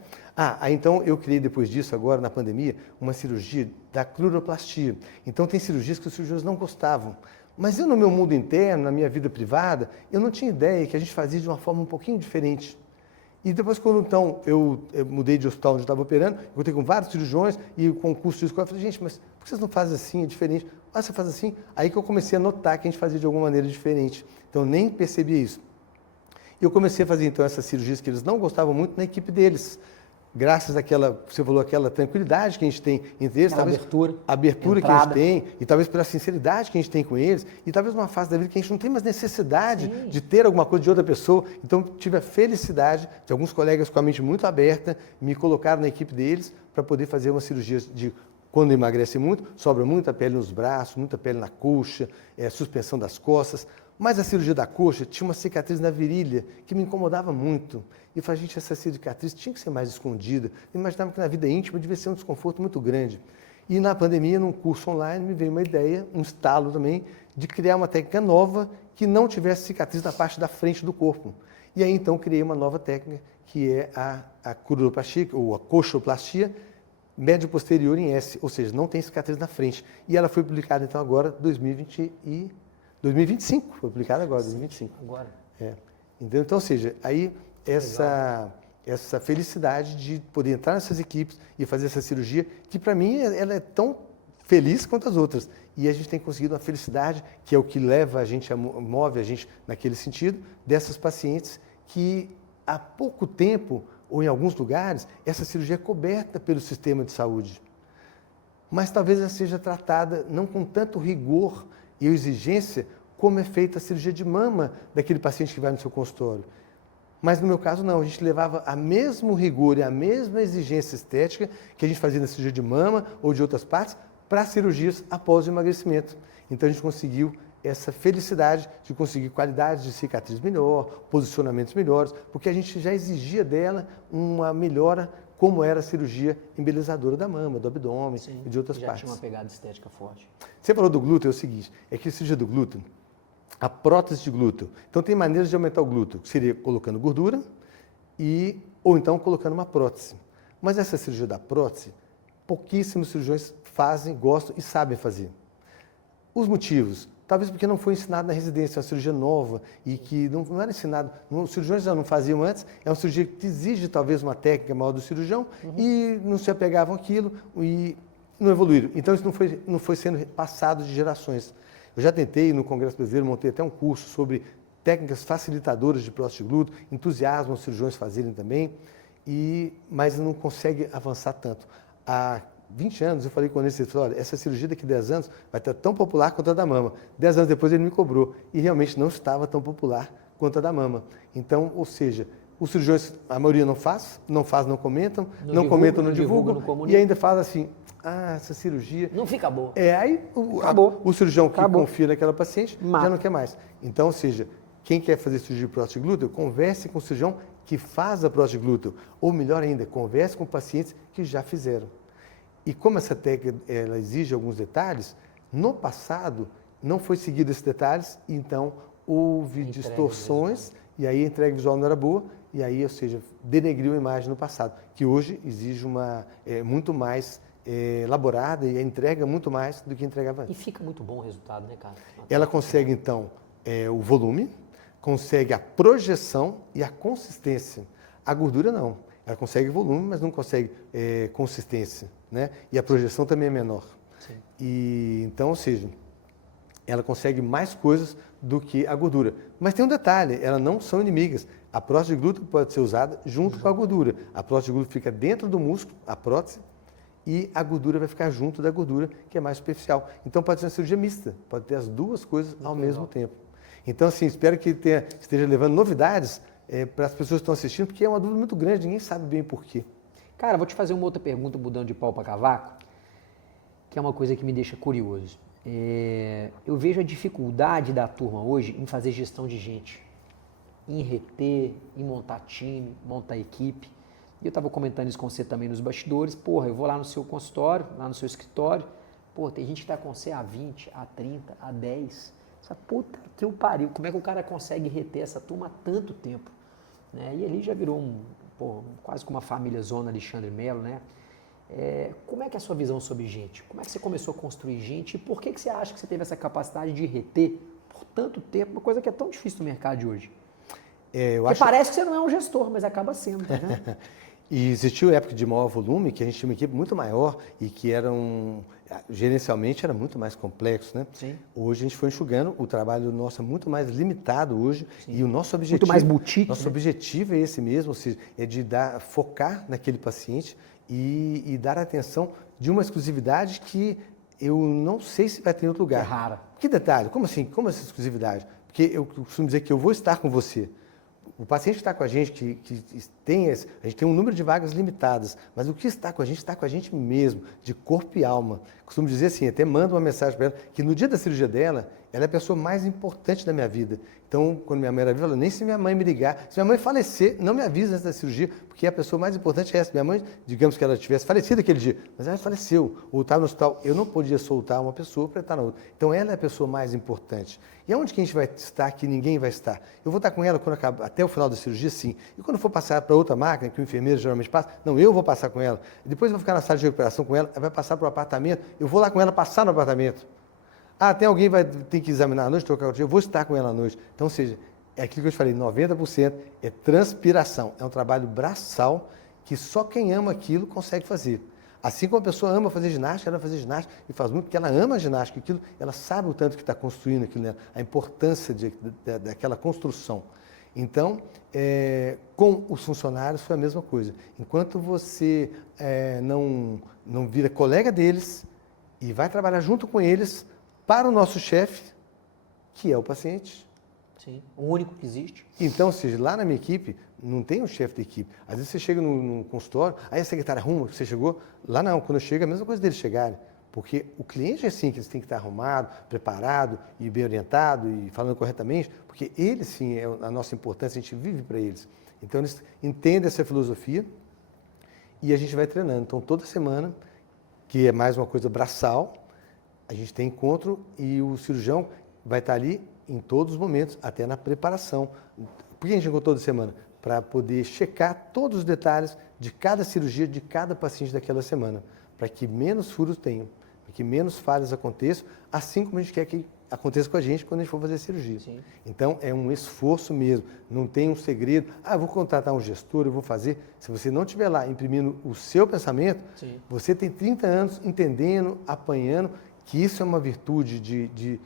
Então eu criei depois disso, agora na pandemia, uma cirurgia da cruroplastia. Então tem cirurgias que os cirurgiões não gostavam. Mas eu no meu mundo interno, na minha vida privada, eu não tinha ideia que a gente fazia de uma forma um pouquinho diferente. E depois, quando então eu mudei de hospital onde eu estava operando, eu contei com vários cirurgiões e com o curso de escola, eu falei, gente, mas por que vocês não fazem assim, é diferente? Você faz assim? Aí que eu comecei a notar que a gente fazia de alguma maneira diferente. Então eu nem percebia isso. E eu comecei a fazer então essas cirurgias que eles não gostavam muito na equipe deles. Graças àquela, você falou, aquela tranquilidade que a gente tem entre eles, talvez a abertura que a gente tem, e talvez pela sinceridade que a gente tem com eles, e talvez uma fase da vida que a gente não tem mais necessidade de ter alguma coisa de outra pessoa. Então, tive a felicidade de alguns colegas com a mente muito aberta me colocaram na equipe deles para poder fazer uma cirurgia de quando emagrece muito, sobra muita pele nos braços, muita pele na coxa, suspensão das costas. Mas a cirurgia da coxa tinha uma cicatriz na virilha que me incomodava muito. E eu falei, gente, essa cicatriz tinha que ser mais escondida. Eu imaginava que na vida íntima devia ser um desconforto muito grande. E na pandemia, num curso online, me veio uma ideia, um estalo também, de criar uma técnica nova que não tivesse cicatriz na parte da frente do corpo. E aí, então, criei uma nova técnica, que é a cruroplastia, ou a coxoplastia, médio posterior em S, ou seja, não tem cicatriz na frente. E ela foi publicada, então, agora, 2025, foi publicada agora, 2025. Agora. Então, ou seja, aí essa felicidade de poder entrar nessas equipes e fazer essa cirurgia, que para mim ela é tão feliz quanto as outras. E a gente tem conseguido uma felicidade, que é o que leva a gente, move a gente naquele sentido, dessas pacientes que há pouco tempo, ou em alguns lugares, essa cirurgia é coberta pelo sistema de saúde. Mas talvez ela seja tratada não com tanto rigor e exigência como é feita a cirurgia de mama daquele paciente que vai no seu consultório. Mas no meu caso não, a gente levava a mesmo rigor e a mesma exigência estética que a gente fazia na cirurgia de mama ou de outras partes para cirurgias após o emagrecimento. Então a gente conseguiu essa felicidade de conseguir qualidade de cicatriz melhor, posicionamentos melhores, porque a gente já exigia dela uma melhora como era a cirurgia embelezadora da mama, do abdômen e de outras partes. Já tinha uma pegada estética forte. Você falou do glúteo, é o seguinte, é que a cirurgia do glúteo, a prótese de glúteo, então tem maneiras de aumentar o glúteo, que seria colocando gordura ou então colocando uma prótese. Mas essa cirurgia da prótese, pouquíssimos cirurgiões fazem, gostam e sabem fazer. Os motivos, talvez porque não foi ensinado na residência, é uma cirurgia nova e que não era ensinado, os cirurgiões já não faziam antes, é uma cirurgia que exige talvez uma técnica maior do cirurgião e não se apegavam àquilo e não evoluíram. Então isso não foi sendo passado de gerações. Eu já tentei no Congresso Brasileiro, montei até um curso sobre técnicas facilitadoras de prótese de glúteo, entusiasmo os cirurgiões fazerem também, mas não consegue avançar tanto. Há 20 anos eu falei com ele, olha, essa cirurgia daqui a 10 anos vai estar tão popular quanto a da mama. 10 anos depois ele me cobrou e realmente não estava tão popular quanto a da mama. Então, ou seja, os cirurgiões, a maioria não comentam, não comentam, não divulgam e ainda fala assim, essa cirurgia... Não fica boa. Aí o cirurgião que confia naquela paciente já não quer mais. Então, ou seja, quem quer fazer cirurgia de prótese de glúteo, converse com o cirurgião que faz a prótese de glúteo. Ou melhor ainda, converse com pacientes que já fizeram. E como essa técnica ela exige alguns detalhes, no passado não foi seguido esses detalhes, então houve distorções, e aí a entrega visual não era boa, e aí, ou seja, denegriu a imagem no passado, que hoje exige muito mais elaborada e a entrega muito mais do que entregava antes. E fica muito bom o resultado, né, cara? Ela consegue, então, o volume, consegue a projeção e a consistência. A gordura não. Ela consegue volume, mas não consegue consistência, né? E a projeção também é menor. Sim. Então, ou seja, ela consegue mais coisas do que a gordura. Mas tem um detalhe, elas não são inimigas. A prótese de glúten pode ser usada junto com a gordura. A prótese de glúten fica dentro do músculo, a prótese, e a gordura vai ficar junto da gordura, que é mais superficial. Então pode ser uma cirurgia mista, pode ter as duas coisas ao mesmo tempo. Então, assim, espero que esteja levando novidades para as pessoas que estão assistindo, porque é uma dúvida muito grande, ninguém sabe bem por quê. Cara, vou te fazer uma outra pergunta, mudando de pau para cavaco, que é uma coisa que me deixa curioso. Eu vejo a dificuldade da turma hoje em fazer gestão de gente, em reter, em montar time, montar equipe. E eu estava comentando isso com você também nos bastidores. Porra, eu vou lá no seu consultório, lá no seu escritório. Pô, tem gente que está com você há 20, há 30, há 10. Essa puta que eu pariu. Como é que o cara consegue reter essa turma há tanto tempo? Né? E ali já virou quase como uma família Zona Alexandre Melo, né? Como é que é a sua visão sobre gente? Como é que você começou a construir gente? E por que você acha que você teve essa capacidade de reter por tanto tempo uma coisa que é tão difícil no mercado de hoje? Porque parece que você não é um gestor, mas acaba sendo, tá vendo? E existiu época de maior volume, que a gente tinha uma equipe muito maior e que gerencialmente era muito mais complexo, né? Sim. Hoje a gente foi enxugando, o trabalho nosso é muito mais limitado hoje. Sim. E o nosso objetivo... Muito mais boutique, Nosso objetivo é esse mesmo, ou seja, é de focar naquele paciente e dar atenção de uma exclusividade que eu não sei se vai ter em outro lugar. É rara. Que detalhe? Como assim? Como essa exclusividade? Porque eu costumo dizer que eu vou estar com você. O paciente que está com a gente, a gente tem um número de vagas limitadas, mas o que está com a gente mesmo, de corpo e alma. Costumo dizer assim, até mando uma mensagem para ela, que no dia da cirurgia dela, ela é a pessoa mais importante da minha vida. Então, quando minha mãe era viva, ela nem se minha mãe me ligar, se minha mãe falecer, não me avisa antes da cirurgia, porque a pessoa mais importante é essa. Minha mãe, digamos que ela tivesse falecido aquele dia, mas ela faleceu, ou estava no hospital, eu não podia soltar uma pessoa para estar na outra. Então, ela é a pessoa mais importante. E aonde que a gente vai estar que ninguém vai estar? Eu vou estar com ela até o final da cirurgia, sim. E quando for passar para outra máquina, que o enfermeiro geralmente passa, não, eu vou passar com ela. E depois eu vou ficar na sala de recuperação com ela, ela vai passar para o apartamento, eu vou lá com ela passar no apartamento. Ah, tem alguém que tem que examinar à noite, trocar o dia, eu vou estar com ela à noite. Então, ou seja, é aquilo que eu te falei, 90% é transpiração. É um trabalho braçal que só quem ama aquilo consegue fazer. Assim como a pessoa ama fazer ginástica, ela vai fazer ginástica e faz muito porque ela ama a ginástica, aquilo, ela sabe o tanto que está construindo aquilo, né? A importância daquela construção. Então, com os funcionários foi a mesma coisa. Enquanto você não vira colega deles e vai trabalhar junto com eles para o nosso chefe, que é o paciente. Sim, o único que existe. Então, ou seja, lá na minha equipe, não tem um chefe de equipe. Às vezes você chega num consultório, aí a secretária arruma, você chegou. Lá não, quando eu chego, é a mesma coisa deles chegarem. Porque o cliente é assim, que eles têm que estar arrumado, preparado e bem orientado e falando corretamente, porque eles sim, é a nossa importância, a gente vive para eles. Então, eles entendem essa filosofia e a gente vai treinando. Então, toda semana, que é mais uma coisa braçal, a gente tem encontro e o cirurgião vai estar ali em todos os momentos, até na preparação. Por que a gente encontrou toda semana? Para poder checar todos os detalhes de cada cirurgia, de cada paciente daquela semana, para que menos furos tenham, para que menos falhas aconteçam, assim como a gente quer que aconteça com a gente quando a gente for fazer cirurgia. Sim. Então, é um esforço mesmo, não tem um segredo, eu vou contratar um gestor, eu vou fazer. Se você não estiver lá imprimindo o seu pensamento, sim, você tem 30 anos entendendo, apanhando, que isso é uma virtude de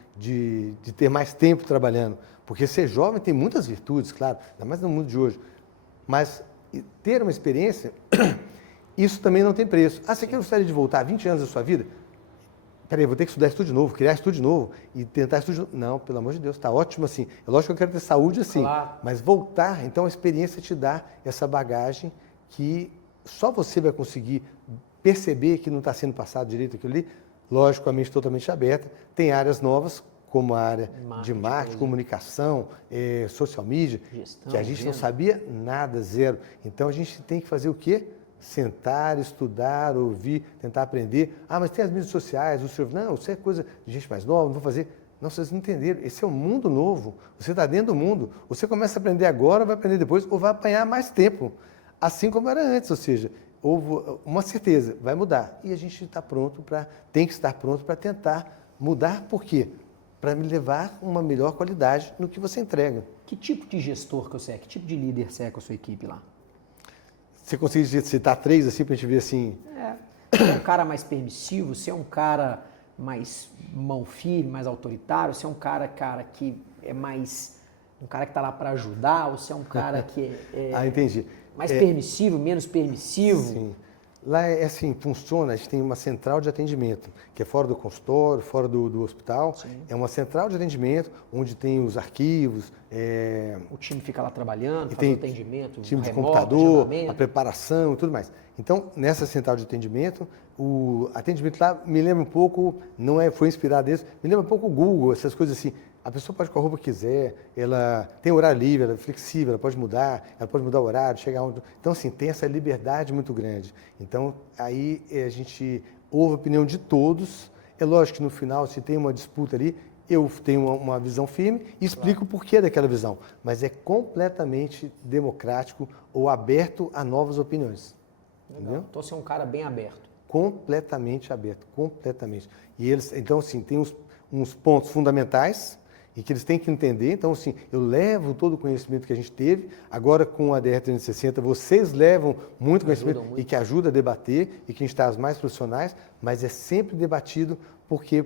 ter mais tempo trabalhando. Porque ser jovem tem muitas virtudes, claro, ainda mais no mundo de hoje. Mas ter uma experiência, isso também não tem preço. Você gostaria de voltar 20 anos da sua vida? Peraí, vou ter que estudar isso tudo de novo, criar isso tudo de novo e tentar isso tudo de novo. Não, pelo amor de Deus, está ótimo assim. É lógico que eu quero ter saúde assim, claro, mas voltar, então a experiência te dá essa bagagem que só você vai conseguir perceber que não está sendo passado direito aquilo ali. Lógico, a mente totalmente aberta. Tem áreas novas, como a área de marketing, comunicação, social media, gestão, que a gente não sabia nada, zero. Então, a gente tem que fazer o quê? Sentar, estudar, ouvir, tentar aprender. Mas tem as mídias sociais, o senhor... Não, isso é coisa de gente mais nova, não vou fazer... Não, vocês não entenderam. Esse é um mundo novo. Você está dentro do mundo. Você começa a aprender agora, vai aprender depois, ou vai apanhar mais tempo. Assim como era antes, ou seja... Houve uma certeza, vai mudar. E a gente tem que estar pronto para tentar mudar. Por quê? Para me levar uma melhor qualidade no que você entrega. Que tipo de gestor que você é? Que tipo de líder você é com a sua equipe lá? Você consegue citar 3 assim para a gente ver assim? Você é um cara mais permissivo? Você é um cara mais mão firme, mais autoritário? Você é um cara que é mais um cara que está lá para ajudar? Ou você é um cara que entendi. Mais permissivo, menos permissivo? Sim. Lá é assim, funciona, a gente tem uma central de atendimento, que é fora do consultório, fora do hospital. Sim. É uma central de atendimento, onde tem os arquivos. O time fica lá trabalhando, faz o atendimento, time de remoto, computador, a preparação e tudo mais. Então, nessa central de atendimento, o atendimento lá me lembra um pouco, foi inspirado nisso, me lembra um pouco o Google, essas coisas assim. A pessoa pode com a roupa que quiser, ela tem horário livre, ela é flexível, ela pode mudar o horário, chegar onde... Então, assim, tem essa liberdade muito grande. Então, aí a gente ouve a opinião de todos. É lógico que no final, se tem uma disputa ali, eu tenho uma visão firme e explico o porquê daquela visão. Mas é completamente democrático ou aberto a novas opiniões. Entendeu? Então, você é um cara bem aberto. Completamente aberto, completamente. E eles, então, assim, tem uns pontos fundamentais e que eles têm que entender. Então, assim, eu levo todo o conhecimento que a gente teve. Agora, com a DR360, vocês levam muito conhecimento e que ajuda a debater e que a gente está as mais profissionais, mas é sempre debatido porque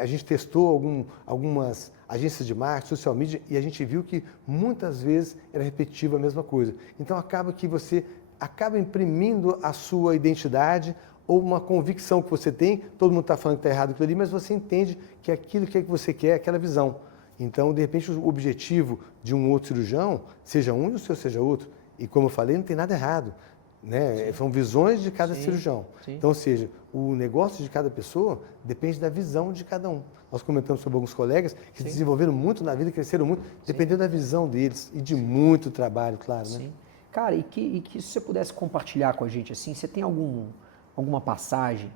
a gente testou algumas agências de marketing, social media, e a gente viu que muitas vezes era repetitivo a mesma coisa. Então, acaba que você acaba imprimindo a sua identidade ou uma convicção que você tem, todo mundo está falando que está errado aquilo ali, mas você entende que aquilo que você quer é aquela visão. Então, de repente, o objetivo de um outro cirurgião, seja um e o seu seja outro, e como eu falei, não tem nada errado, né? São visões de cada cirurgião. Sim. Então, ou seja, o negócio de cada pessoa depende da visão de cada um. Nós comentamos sobre alguns colegas que se desenvolveram muito na vida, cresceram muito, dependendo da visão deles e de muito trabalho, claro, né? Sim. Cara, e que se você pudesse compartilhar com a gente, assim, você tem alguma passagem,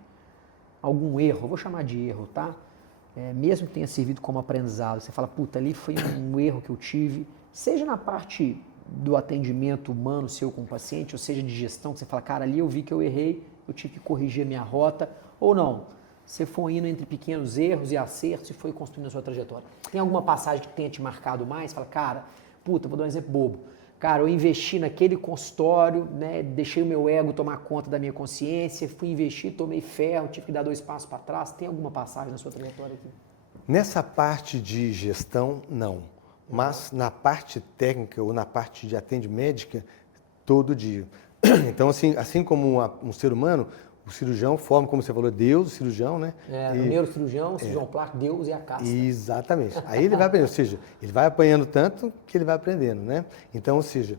algum erro, eu vou chamar de erro, tá? Mesmo que tenha servido como aprendizado, você fala, puta, ali foi um erro que eu tive, seja na parte do atendimento humano seu com o paciente, ou seja de gestão, que você fala, cara, ali eu vi que eu errei, eu tive que corrigir a minha rota, ou não, você foi indo entre pequenos erros e acertos e foi construindo a sua trajetória. Tem alguma passagem que tenha te marcado mais? Fala, cara, puta, vou dar um exemplo bobo. Cara, eu investi naquele consultório, né, deixei o meu ego tomar conta da minha consciência, fui investir, tomei ferro, tive que dar 2 passos para trás. Tem alguma passagem na sua trajetória aqui? Nessa parte de gestão, não. Mas na parte técnica ou na parte de atendimento médica, todo dia. Então, assim como um ser humano, o cirurgião forma, como você falou, Deus, o cirurgião, né? O neurocirurgião, o cirurgião plástico, Deus e a casta. Exatamente. Aí ele vai aprendendo, ou seja, ele vai apanhando tanto que ele vai aprendendo, né? Então, ou seja,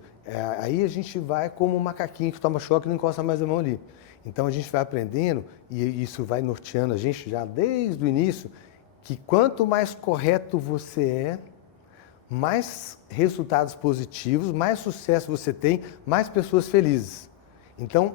aí a gente vai como um macaquinho que toma choque e não encosta mais a mão ali. Então, a gente vai aprendendo e isso vai norteando a gente já desde o início, que quanto mais correto você é, mais resultados positivos, mais sucesso você tem, mais pessoas felizes. Então,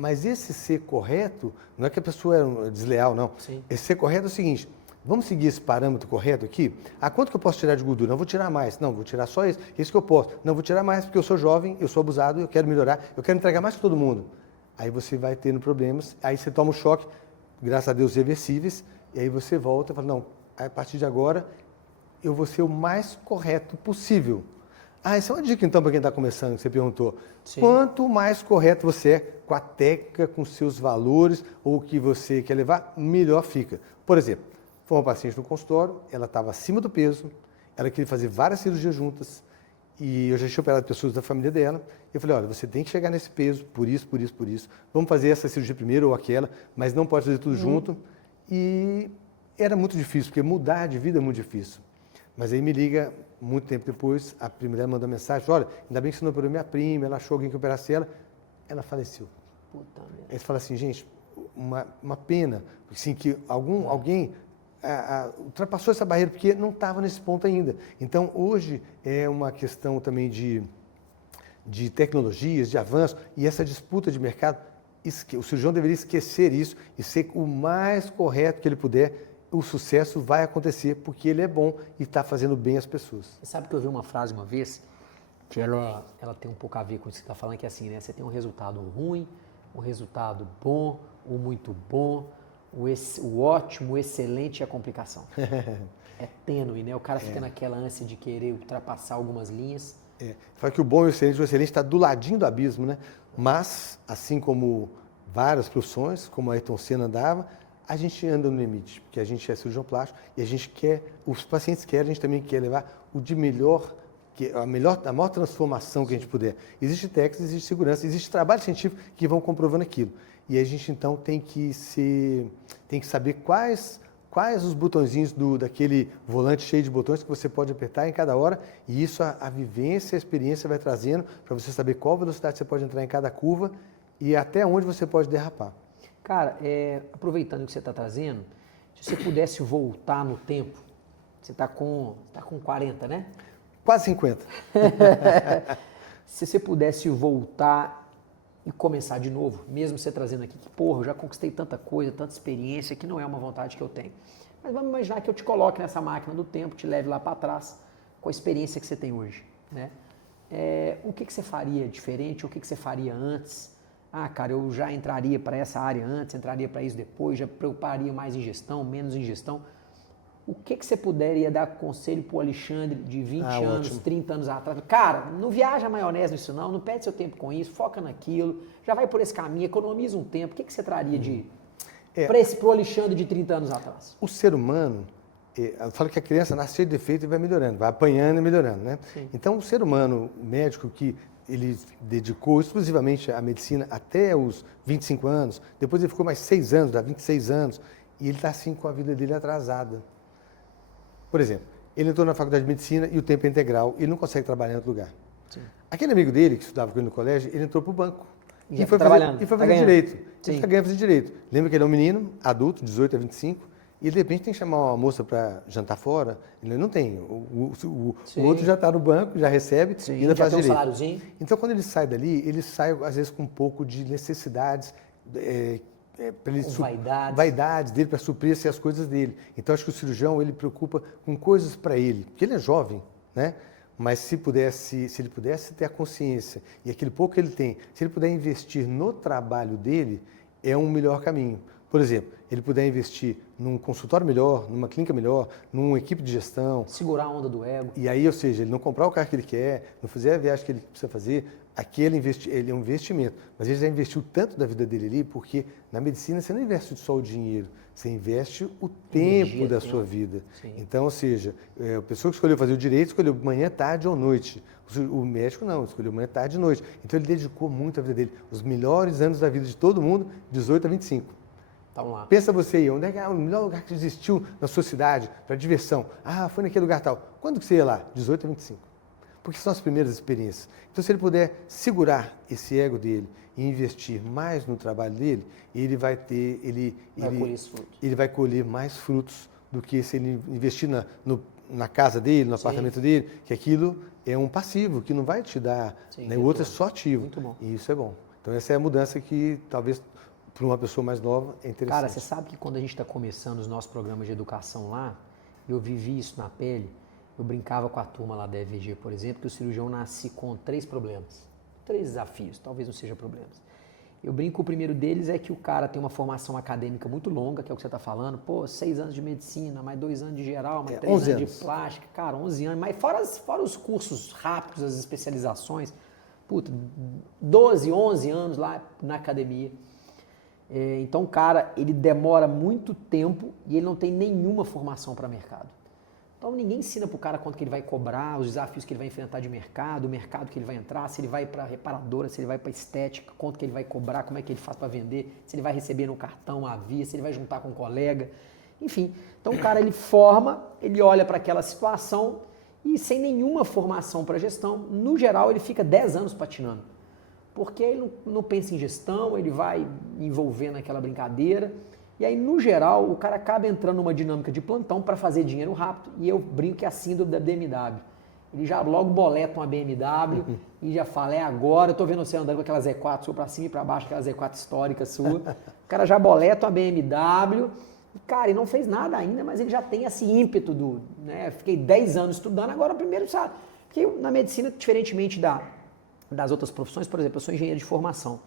mas esse ser correto, não é que a pessoa é desleal, não. Sim. Esse ser correto é o seguinte, vamos seguir esse parâmetro correto aqui? Quanto que eu posso tirar de gordura? Não, vou tirar mais. Não, vou tirar só esse que eu posso. Não, vou tirar mais porque eu sou jovem, eu sou abusado, eu quero melhorar, eu quero entregar mais que todo mundo. Aí você vai tendo problemas, aí você toma um choque, graças a Deus, reversíveis, e aí você volta e fala, não, a partir de agora, eu vou ser o mais correto possível. Essa é uma dica então para quem está começando, que você perguntou. Sim. Quanto mais correto você é com a técnica, com seus valores ou o que você quer levar, melhor fica. Por exemplo, foi uma paciente no consultório, ela estava acima do peso, ela queria fazer várias cirurgias juntas e eu já tinha operado pessoas da família dela. Eu falei, olha, você tem que chegar nesse peso, por isso. Vamos fazer essa cirurgia primeiro ou aquela, mas não pode fazer tudo junto. E era muito difícil, porque mudar de vida é muito difícil. Mas aí me liga, muito tempo depois, a primeira mandou mensagem, olha, ainda bem que você não operou minha prima, ela achou alguém que operasse ela faleceu. Puta merda. Aí você fala assim, gente, uma pena, assim, que alguém ultrapassou essa barreira, porque não estava nesse ponto ainda. Então, hoje é uma questão também de tecnologias, de avanço, e essa disputa de mercado, o cirurgião deveria esquecer isso e ser o mais correto que ele puder. O sucesso vai acontecer porque ele é bom e está fazendo bem às pessoas. Você sabe que eu ouvi uma frase uma vez, que ela tem um pouco a ver com isso que você está falando, que é assim, né? Você tem um resultado ruim, um resultado bom, o muito bom, o ótimo, o excelente e a complicação. É tênue, né? O cara fica naquela ânsia de querer ultrapassar algumas linhas. Fala que o bom e o excelente está do ladinho do abismo, né? Mas, assim como várias profissões, como a Ayrton Senna andava, A gente anda no limite, porque a gente é cirurgião plástico e a gente quer, os pacientes querem, a gente também quer levar o de melhor, a maior transformação que a gente puder. Existe técnica, existe segurança, existe trabalho científico que vão comprovando aquilo. E a gente, então, tem que saber quais os botõezinhos daquele volante cheio de botões que você pode apertar em cada hora, e isso a vivência, a experiência vai trazendo para você saber qual velocidade você pode entrar em cada curva e até onde você pode derrapar. Cara, aproveitando o que você está trazendo, se você pudesse voltar no tempo, você está com 40, né? Quase 50. Se você pudesse voltar e começar de novo, mesmo você trazendo aqui que, porra, eu já conquistei tanta coisa, tanta experiência, que não é uma vontade que eu tenho. Mas vamos imaginar que eu te coloque nessa máquina do tempo, te leve lá para trás, com a experiência que você tem hoje, né? O que você faria diferente, o que você faria antes? Ah, cara, eu já entraria para essa área antes, entraria para isso depois, já preocuparia mais em gestão, menos em gestão. O que você poderia dar conselho para o Alexandre de 20 anos, ótimo. 30 anos atrás? Cara, não viaja maionese nisso não perde seu tempo com isso, foca naquilo, já vai por esse caminho, economiza um tempo. O que você traria para o Alexandre de 30 anos atrás? O ser humano, eu falo que a criança nasce cheia de defeito e vai melhorando, vai apanhando e melhorando, né? Sim. Então, o ser humano, o médico que ele dedicou exclusivamente à medicina até os 25 anos, depois ele ficou mais 6 anos, dá 26 anos, e ele está assim com a vida dele atrasada. Por exemplo, ele entrou na faculdade de medicina e o tempo é integral, e ele não consegue trabalhar em outro lugar. Sim. Aquele amigo dele, que estudava com ele no colégio, ele entrou para o banco. E foi fazer direito. Ele fica ganhando fazer direito. Lembra que ele é um menino, adulto, 18 a 25, e de repente tem que chamar uma moça para jantar fora. Ele não tem. O outro já está no banco, já recebe e ainda faz direito. Um saláriozinho. Então, quando ele sai dali, ele sai, às vezes, com um pouco de necessidades, vaidades dele para suprir as coisas dele. Então, acho que o cirurgião, ele preocupa com coisas para ele, porque ele é jovem, né? Mas se ele pudesse ter a consciência e aquele pouco que ele tem, se ele puder investir no trabalho dele, é um melhor caminho. Por exemplo, ele puder investir num consultório melhor, numa clínica melhor, numa equipe de gestão. Segurar a onda do ego. E aí, ou seja, ele não comprar o carro que ele quer, não fazer a viagem que ele precisa fazer, ele é um investimento. Mas ele já investiu tanto da vida dele ali, porque na medicina você não investe só o dinheiro, você investe o tempo da sua vida. Sim. Então, ou seja, a pessoa que escolheu fazer o direito, escolheu manhã, tarde ou noite. O médico não, escolheu manhã, tarde e noite. Então, ele dedicou muito a vida dele. Os melhores anos da vida de todo mundo, 18 a 25. Lá. Pensa você aí, onde é o melhor lugar que existiu na sua cidade para diversão? Ah, foi naquele lugar tal. Quando que você ia lá? 18 a 25. Porque são as primeiras experiências. Então, se ele puder segurar esse ego dele e investir mais no trabalho dele, ele vai ter, ele vai colher mais frutos do que se ele investir na casa dele, no apartamento dele, que aquilo é um passivo, que não vai te dar, né? O outro é só ativo. Muito bom. E isso é bom. Então, essa é a mudança que talvez para uma pessoa mais nova é interessante. Cara, você sabe que quando a gente está começando os nossos programas de educação lá, eu vivi isso na pele, eu brincava com a turma lá da EVG, por exemplo, que o cirurgião nasce com 3 problemas, 3 desafios, talvez não sejam problemas. Eu brinco, o primeiro deles é que o cara tem uma formação acadêmica muito longa, que é o que você está falando, 6 anos de medicina, mais 2 anos de geral, mais 3 anos de plástica, cara, 11 anos, mas fora os cursos rápidos, as especializações, 12, 11 anos lá na academia. Então, o cara, ele demora muito tempo e ele não tem nenhuma formação para mercado. Então, ninguém ensina para o cara quanto que ele vai cobrar, os desafios que ele vai enfrentar de mercado, o mercado que ele vai entrar, se ele vai para reparadora, se ele vai para estética, quanto que ele vai cobrar, como é que ele faz para vender, se ele vai receber no cartão à vista, se ele vai juntar com um colega, enfim. Então, o cara, ele forma, ele olha para aquela situação e sem nenhuma formação para gestão, no geral, ele fica 10 anos patinando. Porque ele não pensa em gestão, ele vai envolver naquela brincadeira. E aí, no geral, o cara acaba entrando numa dinâmica de plantão para fazer dinheiro rápido. E eu brinco que é a síndrome da BMW. Ele já logo boleta uma BMW e já fala, agora, eu tô vendo você andando com aquela Z4 sua para cima e para baixo, aquela Z4 histórica sua. O cara já boleta uma BMW. E, cara, ele não fez nada ainda, mas ele já tem esse ímpeto né? Fiquei 10 anos estudando, agora primeiro, sabe? Porque na medicina, diferentemente das outras profissões, por exemplo, eu sou engenheiro de formação.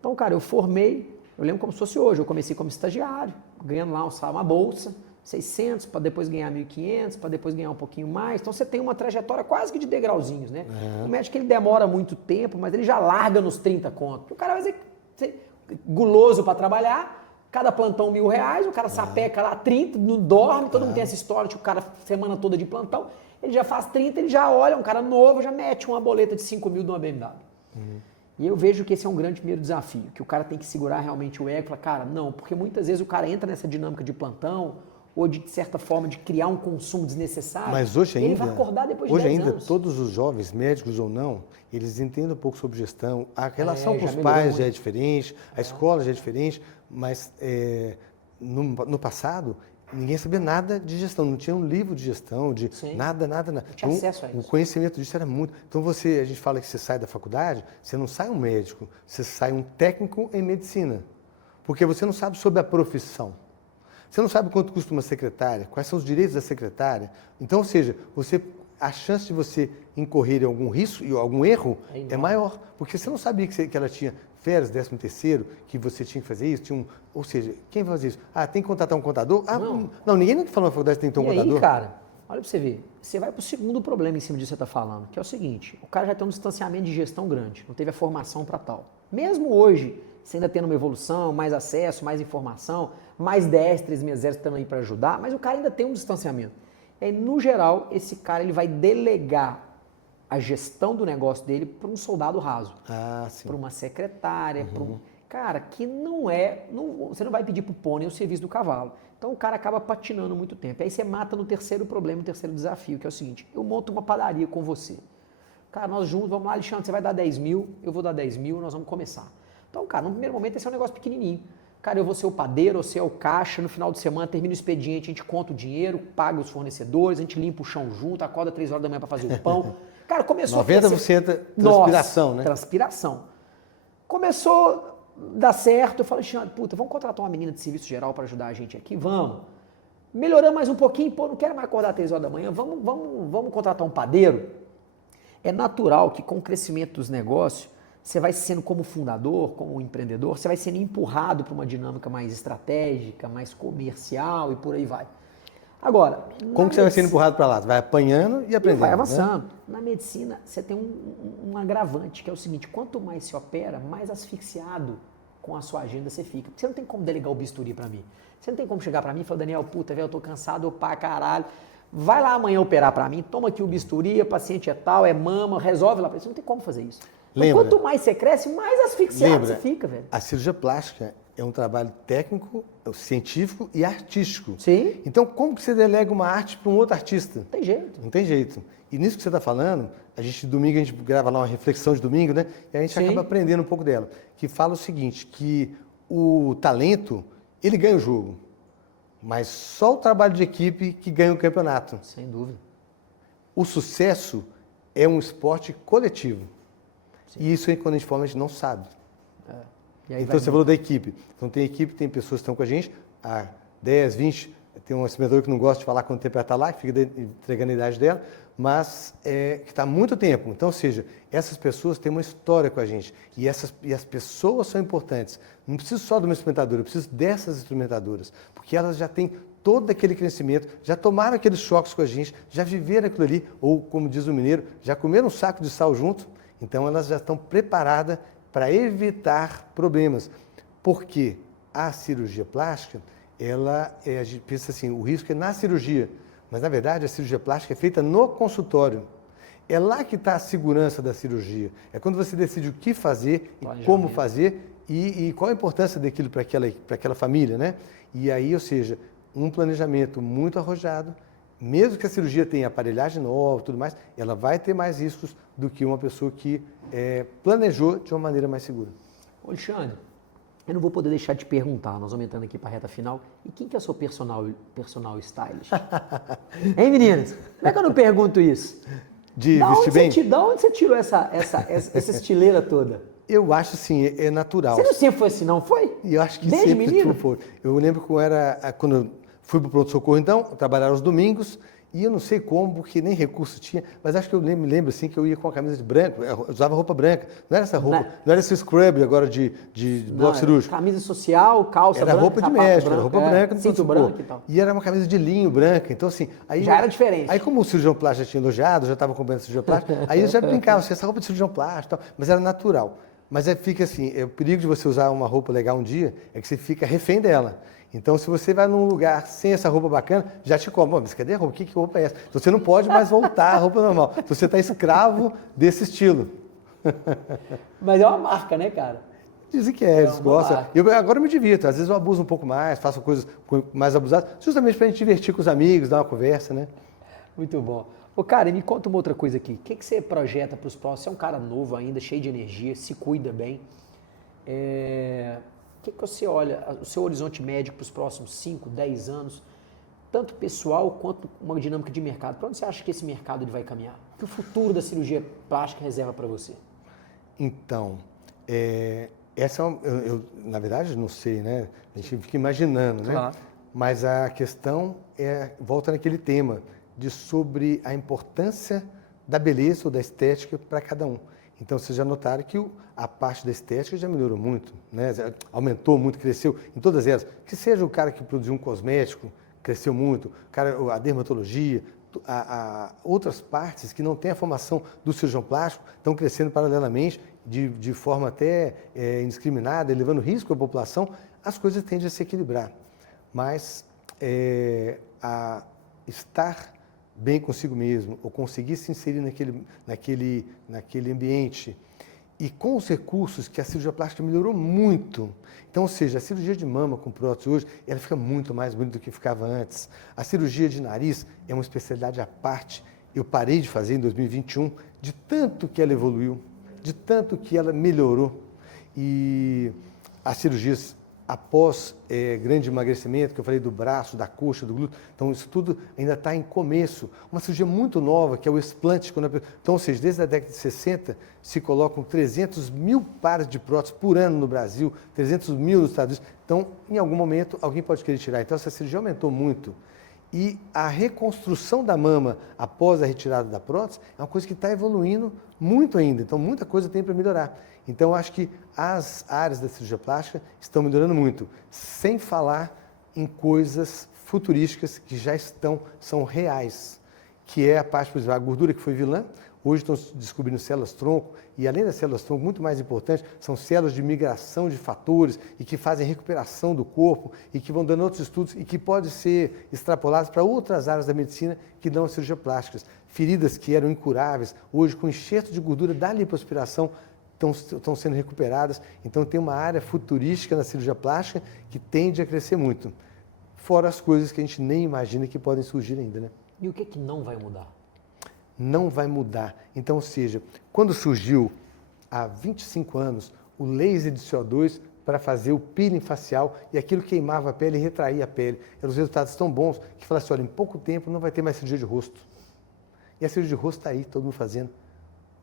Então, cara, eu formei, eu lembro como se fosse hoje, eu comecei como estagiário, ganhando lá uma bolsa, 600, para depois ganhar 1.500, para depois ganhar um pouquinho mais. Então, você tem uma trajetória quase que de degrauzinhos, né? O médico, ele demora muito tempo, mas ele já larga nos 30 contos. O cara vai ser guloso para trabalhar, Cada plantão R$1.000, o cara sapeca lá 30, não dorme, todo mundo tem essa história, tipo, o cara semana toda de plantão, ele já faz 30, ele já olha, um cara novo, já mete uma boleta de 5.000 de uma BMW. E eu vejo que esse é um grande primeiro desafio, que o cara tem que segurar realmente o ego e falar, cara, não, porque muitas vezes o cara entra nessa dinâmica de plantão, ou de certa forma de criar um consumo desnecessário, mas hoje ainda, ele vai acordar depois de hoje 10 ainda, anos. todos os jovens, médicos ou não, eles entendem um pouco sobre gestão, a relação com já os melhorou pais muito. já é diferente, a escola já é diferente, mas no passado, ninguém sabia nada de gestão, não tinha um livro de gestão, de Sim. nada. Não tinha acesso a isso. O conhecimento disso era muito. Então a gente fala que você sai da faculdade, você não sai um médico, você sai um técnico em medicina, porque você não sabe sobre a profissão. Você não sabe quanto custa uma secretária, quais são os direitos da secretária. Então, ou seja, a chance de você incorrer em algum risco e algum erro é maior, porque você não sabia que ela tinha férias, 13º, que você tinha que fazer isso, ou seja, quem vai fazer isso? Ah, tem que contratar um contador? Ah, não, ninguém nunca falou na faculdade que tem que ter um contador. Aí, cara, olha pra você ver, você vai pro segundo problema em cima disso que você tá falando, que é o seguinte, o cara já tem um distanciamento de gestão grande, não teve a formação para tal. Mesmo hoje, você ainda tendo uma evolução, mais acesso, mais informação, mais 10, 3 meses estão aí para ajudar, mas o cara ainda tem um distanciamento. E aí, no geral, esse cara ele vai delegar a gestão do negócio dele para um soldado raso, para uma secretária, para um cara que você não vai pedir para o pônei o serviço do cavalo. Então o cara acaba patinando muito tempo. E aí você mata no terceiro problema, no terceiro desafio, que é o seguinte, eu monto uma padaria com você. Cara, nós juntos, vamos lá, Alexandre, você vai dar 10.000, eu vou dar 10.000, nós vamos começar. Então, cara, no primeiro momento esse é um negócio pequenininho. Cara, eu vou ser o padeiro, você é o caixa, no final de semana termina o expediente, a gente conta o dinheiro, paga os fornecedores, a gente limpa o chão junto, acorda 3 horas da manhã para fazer o pão. Cara, começou 90% transpiração, né? Transpiração. Começou a dar certo, eu falei, Alexandre, puta, vamos contratar uma menina de serviço geral para ajudar a gente aqui? Vamos. Melhorando mais um pouquinho, pô, não quero mais acordar 3 horas da manhã, vamos contratar um padeiro? É natural que com o crescimento dos negócios, você vai sendo como fundador, como empreendedor, você vai sendo empurrado para uma dinâmica mais estratégica, mais comercial e por aí vai. Agora, como que você vai sendo empurrado para lá? Você vai apanhando e aprendendo. Vai avançando. Né? Na medicina, você tem um agravante, que é o seguinte, quanto mais se opera, mais asfixiado com a sua agenda você fica. Porque você não tem como delegar o bisturi para mim. Você não tem como chegar para mim e falar, Daniel, puta, velho, eu tô cansado, pra caralho. Vai lá amanhã operar para mim, toma aqui o bisturi, a paciente é tal, é mama, resolve lá. Você não tem como fazer isso. Então, quanto mais você cresce, mais asfixiado você fica, velho. A cirurgia plástica é um trabalho técnico, científico e artístico. Sim. Então, como que você delega uma arte para um outro artista? Não tem jeito. Não tem jeito. E nisso que você está falando, domingo a gente grava lá uma reflexão de domingo, né? E a gente acaba aprendendo um pouco dela. Que fala o seguinte, que o talento, ele ganha o jogo. Mas só o trabalho de equipe que ganha o campeonato. Sem dúvida. O sucesso é um esporte coletivo. Sim. E isso aí, quando a gente fala, a gente não sabe. Então, você falou da equipe. Então, tem equipe, tem pessoas que estão com a gente há 10, 20... Tem um assessor que não gosta de falar quanto tempo ela está lá, que fica entregando a idade dela, mas que está há muito tempo. Então, ou seja, essas pessoas têm uma história com a gente. E as pessoas são importantes. Não preciso só de uma instrumentadora, eu preciso dessas instrumentadoras. Porque elas já têm todo aquele crescimento, já tomaram aqueles choques com a gente, já viveram aquilo ali, ou, como diz o mineiro, já comeram um saco de sal junto. Então, elas já estão preparadas para evitar problemas. Porque a cirurgia plástica, a gente pensa assim, o risco é na cirurgia, mas na verdade a cirurgia plástica é feita no consultório. É lá que está a segurança da cirurgia. É quando você decide o que fazer, e como fazer e qual a importância daquilo para aquela família, né? E aí, ou seja, um planejamento muito arrojado, mesmo que a cirurgia tenha aparelhagem nova e tudo mais, ela vai ter mais riscos do que uma pessoa que planejou de uma maneira mais segura. Alexandre, eu não vou poder deixar de perguntar, nós vamos entrando aqui para a reta final, e quem que é o seu personal stylist? Hein, meninas? Como é que eu não pergunto isso? De vestir bem? Da onde você tirou essa estileira toda? Eu acho assim, é natural. Você não sempre foi assim, não foi? E eu acho que desde sempre menino? foi. Eu lembro quando eu fui para o pronto-socorro, então, trabalhar aos domingos, e eu não sei como, porque nem recurso tinha, mas acho que eu me lembro assim, que eu ia com a camisa de branco, eu usava roupa branca. Não era essa roupa, não era esse scrub agora de bloco cirúrgico. Camisa social, calça branca, era roupa de médico, era roupa branca. Cinto branco e tal. E era uma camisa de linho branca, então assim... Aí, já era diferente. Aí como o cirurgião plástico já tinha elogiado, já estava acompanhando o cirurgião plástico, aí eu já brincava assim, essa roupa de cirurgião plástico e tal, mas era natural. Mas fica assim, o perigo de você usar uma roupa legal um dia é que você fica refém dela. Então, se você vai num lugar sem essa roupa bacana, já te cobra. Mas cadê a roupa? Que roupa é essa? Então, você não pode mais voltar à roupa normal. Então, você está escravo desse estilo. Mas é uma marca, né, cara? Dizem que eles gostam. Agora eu me divirto. Às vezes eu abuso um pouco mais, faço coisas mais abusadas, justamente para a gente divertir com os amigos, dar uma conversa, né? Muito bom. Ô, cara, e me conta uma outra coisa aqui. O que você projeta para os próximos? Você é um cara novo ainda, cheio de energia, se cuida bem. O que você olha, o seu horizonte médio para os próximos 5, 10 anos, tanto pessoal quanto uma dinâmica de mercado? Para onde você acha que esse mercado ele vai caminhar? O que o futuro da cirurgia plástica reserva para você? Então, essa eu, na verdade, não sei, né? A gente fica imaginando, né? Claro. Mas a questão volta naquele tema sobre a importância da beleza ou da estética para cada um. Então, vocês já notaram que a parte da estética já melhorou muito, né? Aumentou muito, cresceu em todas elas. Que seja o cara que produziu um cosmético, cresceu muito, a dermatologia, outras partes que não têm a formação do cirurgião plástico estão crescendo paralelamente, de forma até indiscriminada, levando risco à população. As coisas tendem a se equilibrar. Mas estar bem consigo mesmo, ou conseguir se inserir naquele ambiente, e com os recursos que a cirurgia plástica melhorou muito. Então, ou seja, a cirurgia de mama com prótese hoje, ela fica muito mais bonita do que ficava antes. A cirurgia de nariz é uma especialidade à parte. Eu parei de fazer em 2021, de tanto que ela evoluiu, de tanto que ela melhorou. E as cirurgias após grande emagrecimento, que eu falei do braço, da coxa, do glúteo, então isso tudo ainda está em começo. Uma cirurgia muito nova, que é o explante. Então, ou seja, desde a década de 60, se colocam 300 mil pares de próteses por ano no Brasil, 300 mil nos Estados Unidos. Então, em algum momento, alguém pode querer tirar. Então, essa cirurgia aumentou muito. E a reconstrução da mama após a retirada da prótese é uma coisa que está evoluindo muito ainda. Então, muita coisa tem para melhorar. Então, acho que as áreas da cirurgia plástica estão melhorando muito, sem falar em coisas futurísticas que já são reais, que é a parte, por exemplo, a gordura que foi vilã. Hoje estão descobrindo células-tronco, e além das células-tronco, muito mais importante, são células de migração de fatores e que fazem recuperação do corpo e que vão dando outros estudos e que podem ser extrapolados para outras áreas da medicina que dão a cirurgia plástica. Feridas que eram incuráveis, hoje com enxerto de gordura da lipoaspiração, estão sendo recuperadas. Então tem uma área futurística na cirurgia plástica que tende a crescer muito. Fora as coisas que a gente nem imagina que podem surgir ainda, né? E o que não vai mudar? Não vai mudar. Então, ou seja, quando surgiu há 25 anos o laser de CO2 para fazer o peeling facial e aquilo queimava a pele e retraía a pele, eram os resultados tão bons que falaram assim, olha, em pouco tempo não vai ter mais cirurgia de rosto. E a cirurgia de rosto está aí, todo mundo fazendo.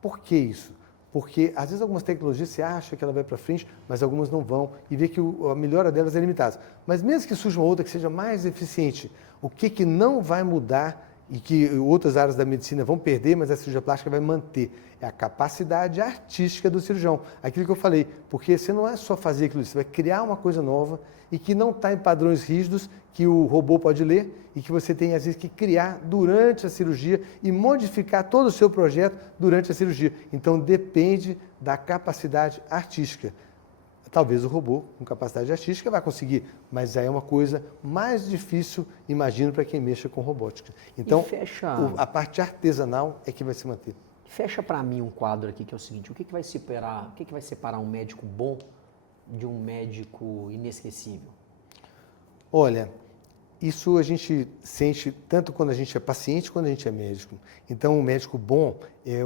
Por que isso? Porque, às vezes, algumas tecnologias você acha que ela vai para frente, mas algumas não vão, e vê que a melhora delas é limitada. Mas mesmo que surja uma outra que seja mais eficiente, o que não vai mudar e que outras áreas da medicina vão perder, mas a cirurgia plástica vai manter? É a capacidade artística do cirurgião. Aquilo que eu falei, porque você não é só fazer aquilo, você vai criar uma coisa nova e que não está em padrões rígidos que o robô pode ler e que você tem, às vezes, que criar durante a cirurgia e modificar todo o seu projeto durante a cirurgia. Então, depende da capacidade artística. Talvez o robô com capacidade artística vai conseguir, mas aí é uma coisa mais difícil, imagino, para quem mexa com robótica. Então, a parte artesanal é que vai se manter. Fecha para mim um quadro aqui que é o seguinte, o que vai separar um médico bom de um médico inesquecível? Olha, isso a gente sente tanto quando a gente é paciente quanto a gente é médico. Então, um médico bom é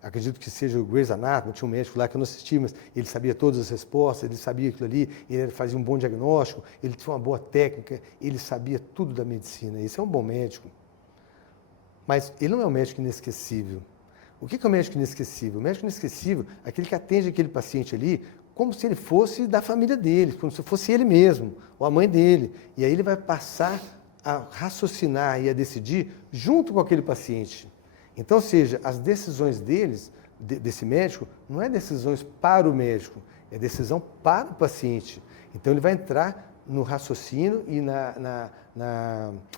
acredito que seja o Grey's Anatomy, tinha um médico lá que eu não assisti, mas ele sabia todas as respostas, ele sabia aquilo ali, ele fazia um bom diagnóstico, ele tinha uma boa técnica, ele sabia tudo da medicina. Esse é um bom médico. Mas ele não é um médico inesquecível. O que é um médico inesquecível? O médico inesquecível é aquele que atende aquele paciente ali como se ele fosse da família dele, como se fosse ele mesmo, ou a mãe dele. E aí ele vai passar a raciocinar e a decidir junto com aquele paciente. Então, ou seja, as decisões desse médico, não é decisões para o médico, é decisão para o paciente. Então, ele vai entrar no raciocínio e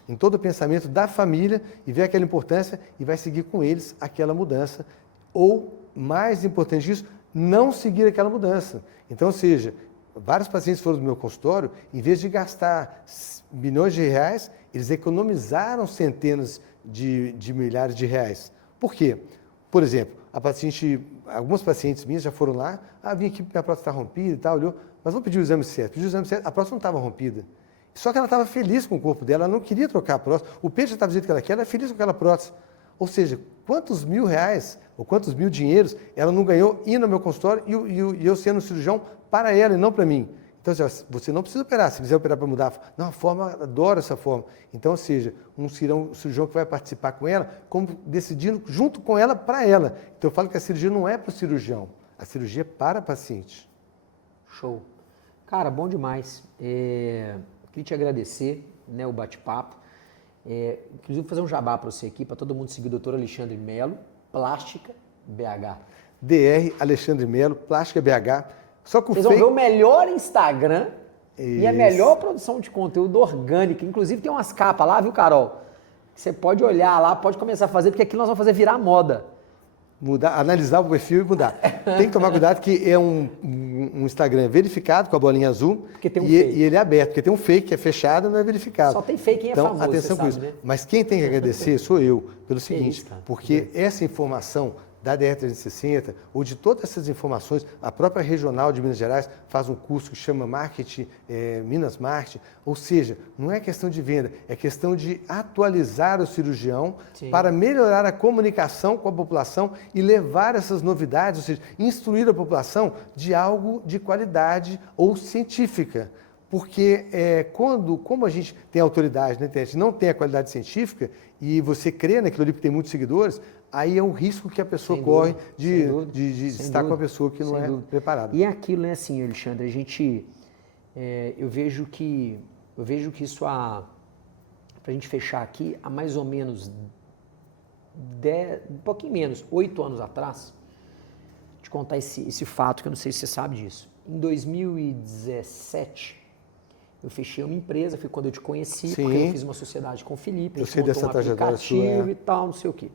em todo o pensamento da família e ver aquela importância e vai seguir com eles aquela mudança. Ou, mais importante disso, não seguir aquela mudança. Então, ou seja, vários pacientes foram do meu consultório, em vez de gastar milhões de reais, eles economizaram centenas de milhares de reais. Por quê? Por exemplo, algumas pacientes minhas já foram lá, vim aqui porque minha próstata está rompida e tal, olhou, mas vamos pedir o exame certo. Pediu o exame certo, a próstata não estava rompida. Só que ela estava feliz com o corpo dela, ela não queria trocar a próstata. O peito já estava do jeito que ela quer, ela é feliz com aquela próstata. Ou seja, quantos mil reais ou quantos mil dinheiros ela não ganhou indo ao meu consultório e eu sendo cirurgião para ela e não para mim. Então, você não precisa operar. Se quiser operar para mudar, não, a forma, adoro essa forma. Então, ou seja, um cirurgião que vai participar com ela, como decidindo junto com ela, para ela. Então, eu falo que a cirurgia não é para o cirurgião, a cirurgia é para a paciente. Show. Cara, bom demais. Queria te agradecer, né, o bate-papo. Inclusive, vou fazer um jabá para você aqui, para todo mundo seguir o Dr. Alexandre Melo, Plástica BH. Dr. Alexandre Melo, Plástica BH. Só que vocês vão ver o melhor Instagram e a melhor produção de conteúdo orgânico. Inclusive tem umas capas lá, viu, Carol? Você pode olhar lá, pode começar a fazer, porque aqui nós vamos fazer virar moda. Analisar o perfil e mudar. Tem que tomar cuidado que é um Instagram verificado com a bolinha azul porque tem um fake. E ele é aberto, porque tem um fake que é fechado e não é verificado. Só tem fake quem é famoso, atenção com isso. Né? Mas quem tem que agradecer sou eu, pelo seguinte, porque essa informação da DR360 ou de todas essas informações, a própria regional de Minas Gerais faz um curso que chama Marketing, Minas Marketing, ou seja, não é questão de venda, é questão de atualizar o cirurgião para melhorar a comunicação com a população e levar essas novidades, ou seja, instruir a população de algo de qualidade ou científica. Porque como a gente tem autoridade na internet, não tem a qualidade científica e você crê naquilo ali porque tem muitos seguidores, aí é um risco que a pessoa corre de estar com uma pessoa que não é preparada. E é aquilo, né, assim, Alexandre, eu vejo que isso pra gente fechar aqui, há mais ou menos um pouquinho menos, 8 anos atrás, vou te contar esse fato que eu não sei se você sabe disso. Em 2017, eu fechei uma empresa, foi quando eu te conheci, porque eu fiz uma sociedade com o Felipe, a gente montou um aplicativo e tal, não sei o quê.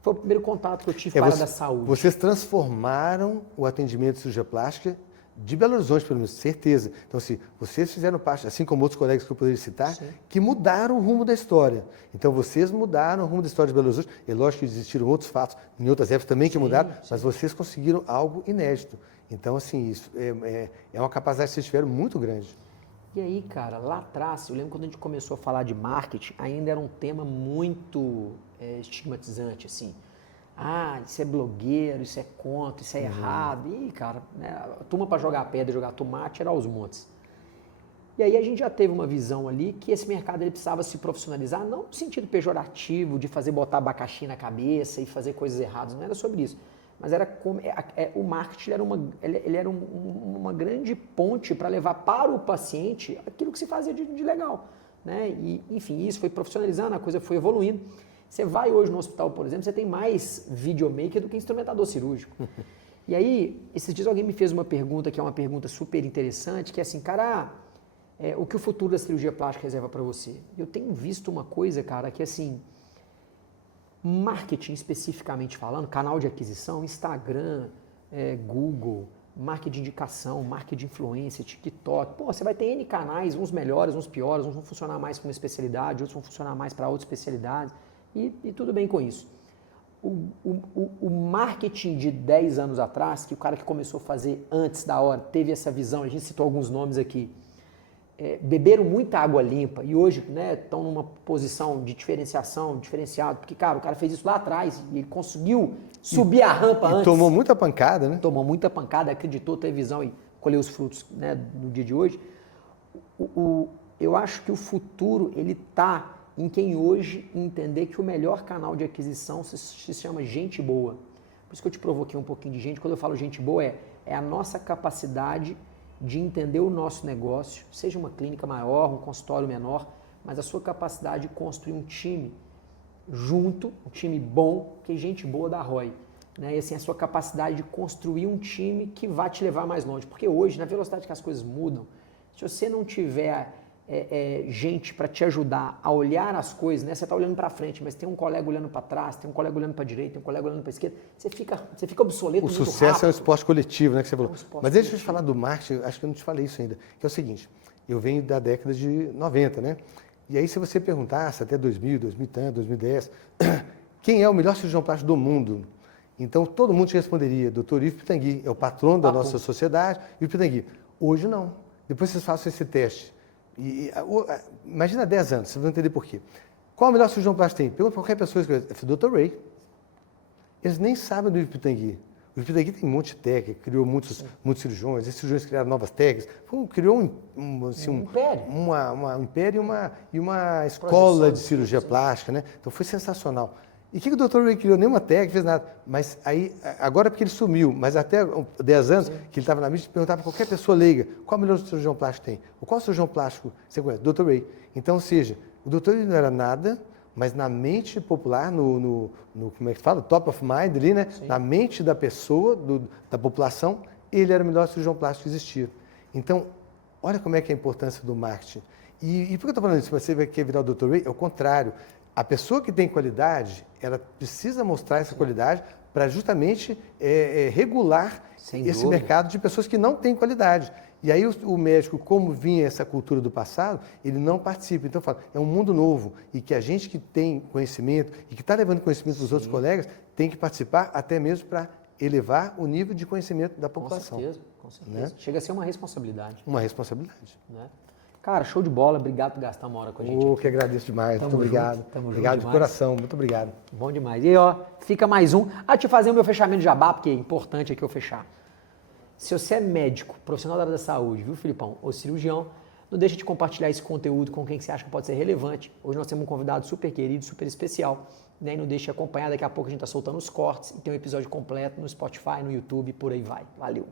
Foi o primeiro contato que eu tive para a área da saúde. Vocês transformaram o atendimento de cirurgia plástica de Belo Horizonte, pelo menos, certeza. Então, assim, vocês fizeram parte, assim como outros colegas que eu poderia citar, que mudaram o rumo da história. Então, vocês mudaram o rumo da história de Belo Horizonte. É lógico que existiram outros fatos em outras épocas também que mudaram, mas vocês conseguiram algo inédito. Então, assim, isso é uma capacidade que vocês tiveram muito grande. E aí, cara, lá atrás, eu lembro quando a gente começou a falar de marketing, ainda era um tema muito estigmatizante, assim. Isso é blogueiro, isso é contra, isso é errado. E, cara, né, a turma para jogar pedra e jogar tomate era aos montes. E aí a gente já teve uma visão ali que esse mercado ele precisava se profissionalizar, não no sentido pejorativo, de botar abacaxi na cabeça e fazer coisas erradas, não era sobre isso. Mas era como o marketing era uma grande ponte para levar para o paciente aquilo que se fazia de legal. Né? E, enfim, isso foi profissionalizando, a coisa foi evoluindo. Você vai hoje no hospital, por exemplo, você tem mais videomaker do que instrumentador cirúrgico. E aí, esses dias alguém me fez uma pergunta, que é uma pergunta super interessante, que é assim, cara, o que o futuro da cirurgia plástica reserva para você? Eu tenho visto uma coisa, cara, que assim, marketing especificamente falando, canal de aquisição, Instagram, Google, marketing de indicação, marketing de influência, TikTok. Pô, você vai ter N canais, uns melhores, uns piores, uns vão funcionar mais para uma especialidade, outros vão funcionar mais para outras especialidades. E tudo bem com isso. O marketing de 10 anos atrás, que o cara que começou a fazer antes da hora, teve essa visão, a gente citou alguns nomes aqui, beberam muita água limpa e hoje estão numa posição de diferenciado, porque, cara, o cara fez isso lá atrás e ele conseguiu subir a rampa antes. Tomou muita pancada, né? Tomou muita pancada, acreditou, teve visão e colheu os frutos no dia de hoje. Eu acho que o futuro, ele está em quem hoje entender que o melhor canal de aquisição se chama gente boa. Por isso que eu te provoquei um pouquinho de gente. Quando eu falo gente boa, é a nossa capacidade de entender o nosso negócio, seja uma clínica maior, um consultório menor, mas a sua capacidade de construir um time junto, um time bom, que é gente boa da ROI. Né? E assim, a sua capacidade de construir um time que vai te levar mais longe. Porque hoje, na velocidade que as coisas mudam, se você não tiver gente para te ajudar a olhar as coisas, né? Você está olhando para frente, mas tem um colega olhando para trás, tem um colega olhando para a direita, tem um colega olhando para a esquerda, você fica obsoleto muito rápido. O sucesso é um esporte coletivo, né, que você falou. Mas deixa eu te coletivo. falar do marketing, acho que eu não te falei isso ainda, que é o seguinte, eu venho da década de 90, né? E aí se você perguntasse até 2000, 2010, quem é o melhor cirurgião plástico do mundo? Então todo mundo te responderia, Dr. Yves Pitangui, é o patrono da nossa sociedade, e o Pitangui. Hoje não. Depois vocês façam esse teste. Imagina 10 anos, vocês vão entender por quê. Qual o melhor cirurgião plástico tem? Pergunta para qualquer pessoa, é o Dr. Ray. Eles nem sabem do Yves Pitangui. O Yves Pitangui tem um monte de técnica, criou muitos cirurgiões, esses cirurgiões criaram novas técnicas, criou um império. Um império e uma escola de cirurgia plástica, né? Então foi sensacional. E o que o Dr. Ray criou? Nenhuma técnica, fez nada. Mas aí, agora porque ele sumiu, mas até 10 anos que ele estava na mídia, perguntava para qualquer pessoa leiga, qual o melhor cirurgião plástico tem? Ou qual cirurgião plástico você conhece? Dr. Ray. Então, ou seja, o Dr. Ray não era nada, mas na mente popular, como é que fala? Top of mind ali, né? Sim. Na mente da pessoa, da população, ele era o melhor cirurgião plástico que existia. Então, olha como é que é a importância do marketing. E por que eu estou falando isso? Você quer virar o Dr. Ray? É o contrário. A pessoa que tem qualidade, ela precisa mostrar essa qualidade para justamente regular esse mercado de pessoas que não têm qualidade. E aí o médico, como vinha essa cultura do passado, ele não participa. Então, eu falo, é um mundo novo e que a gente que tem conhecimento e que está levando conhecimento dos outros colegas tem que participar até mesmo para elevar o nível de conhecimento da população. Com certeza. Né? Chega a ser uma responsabilidade. Uma responsabilidade. Né? Cara, show de bola. Obrigado por gastar uma hora com a gente. Que agradeço demais. Muito obrigado. Obrigado de coração. Muito obrigado. Bom demais. E aí, ó, fica mais um. Deixa eu fazer o meu fechamento de jabá, porque é importante aqui eu fechar. Se você é médico, profissional da área da saúde, viu, Filipão, ou cirurgião, não deixe de compartilhar esse conteúdo com quem você acha que pode ser relevante. Hoje nós temos um convidado super querido, super especial. Né? E não deixe de acompanhar, daqui a pouco a gente está soltando os cortes e tem um episódio completo no Spotify, no YouTube, por aí vai. Valeu!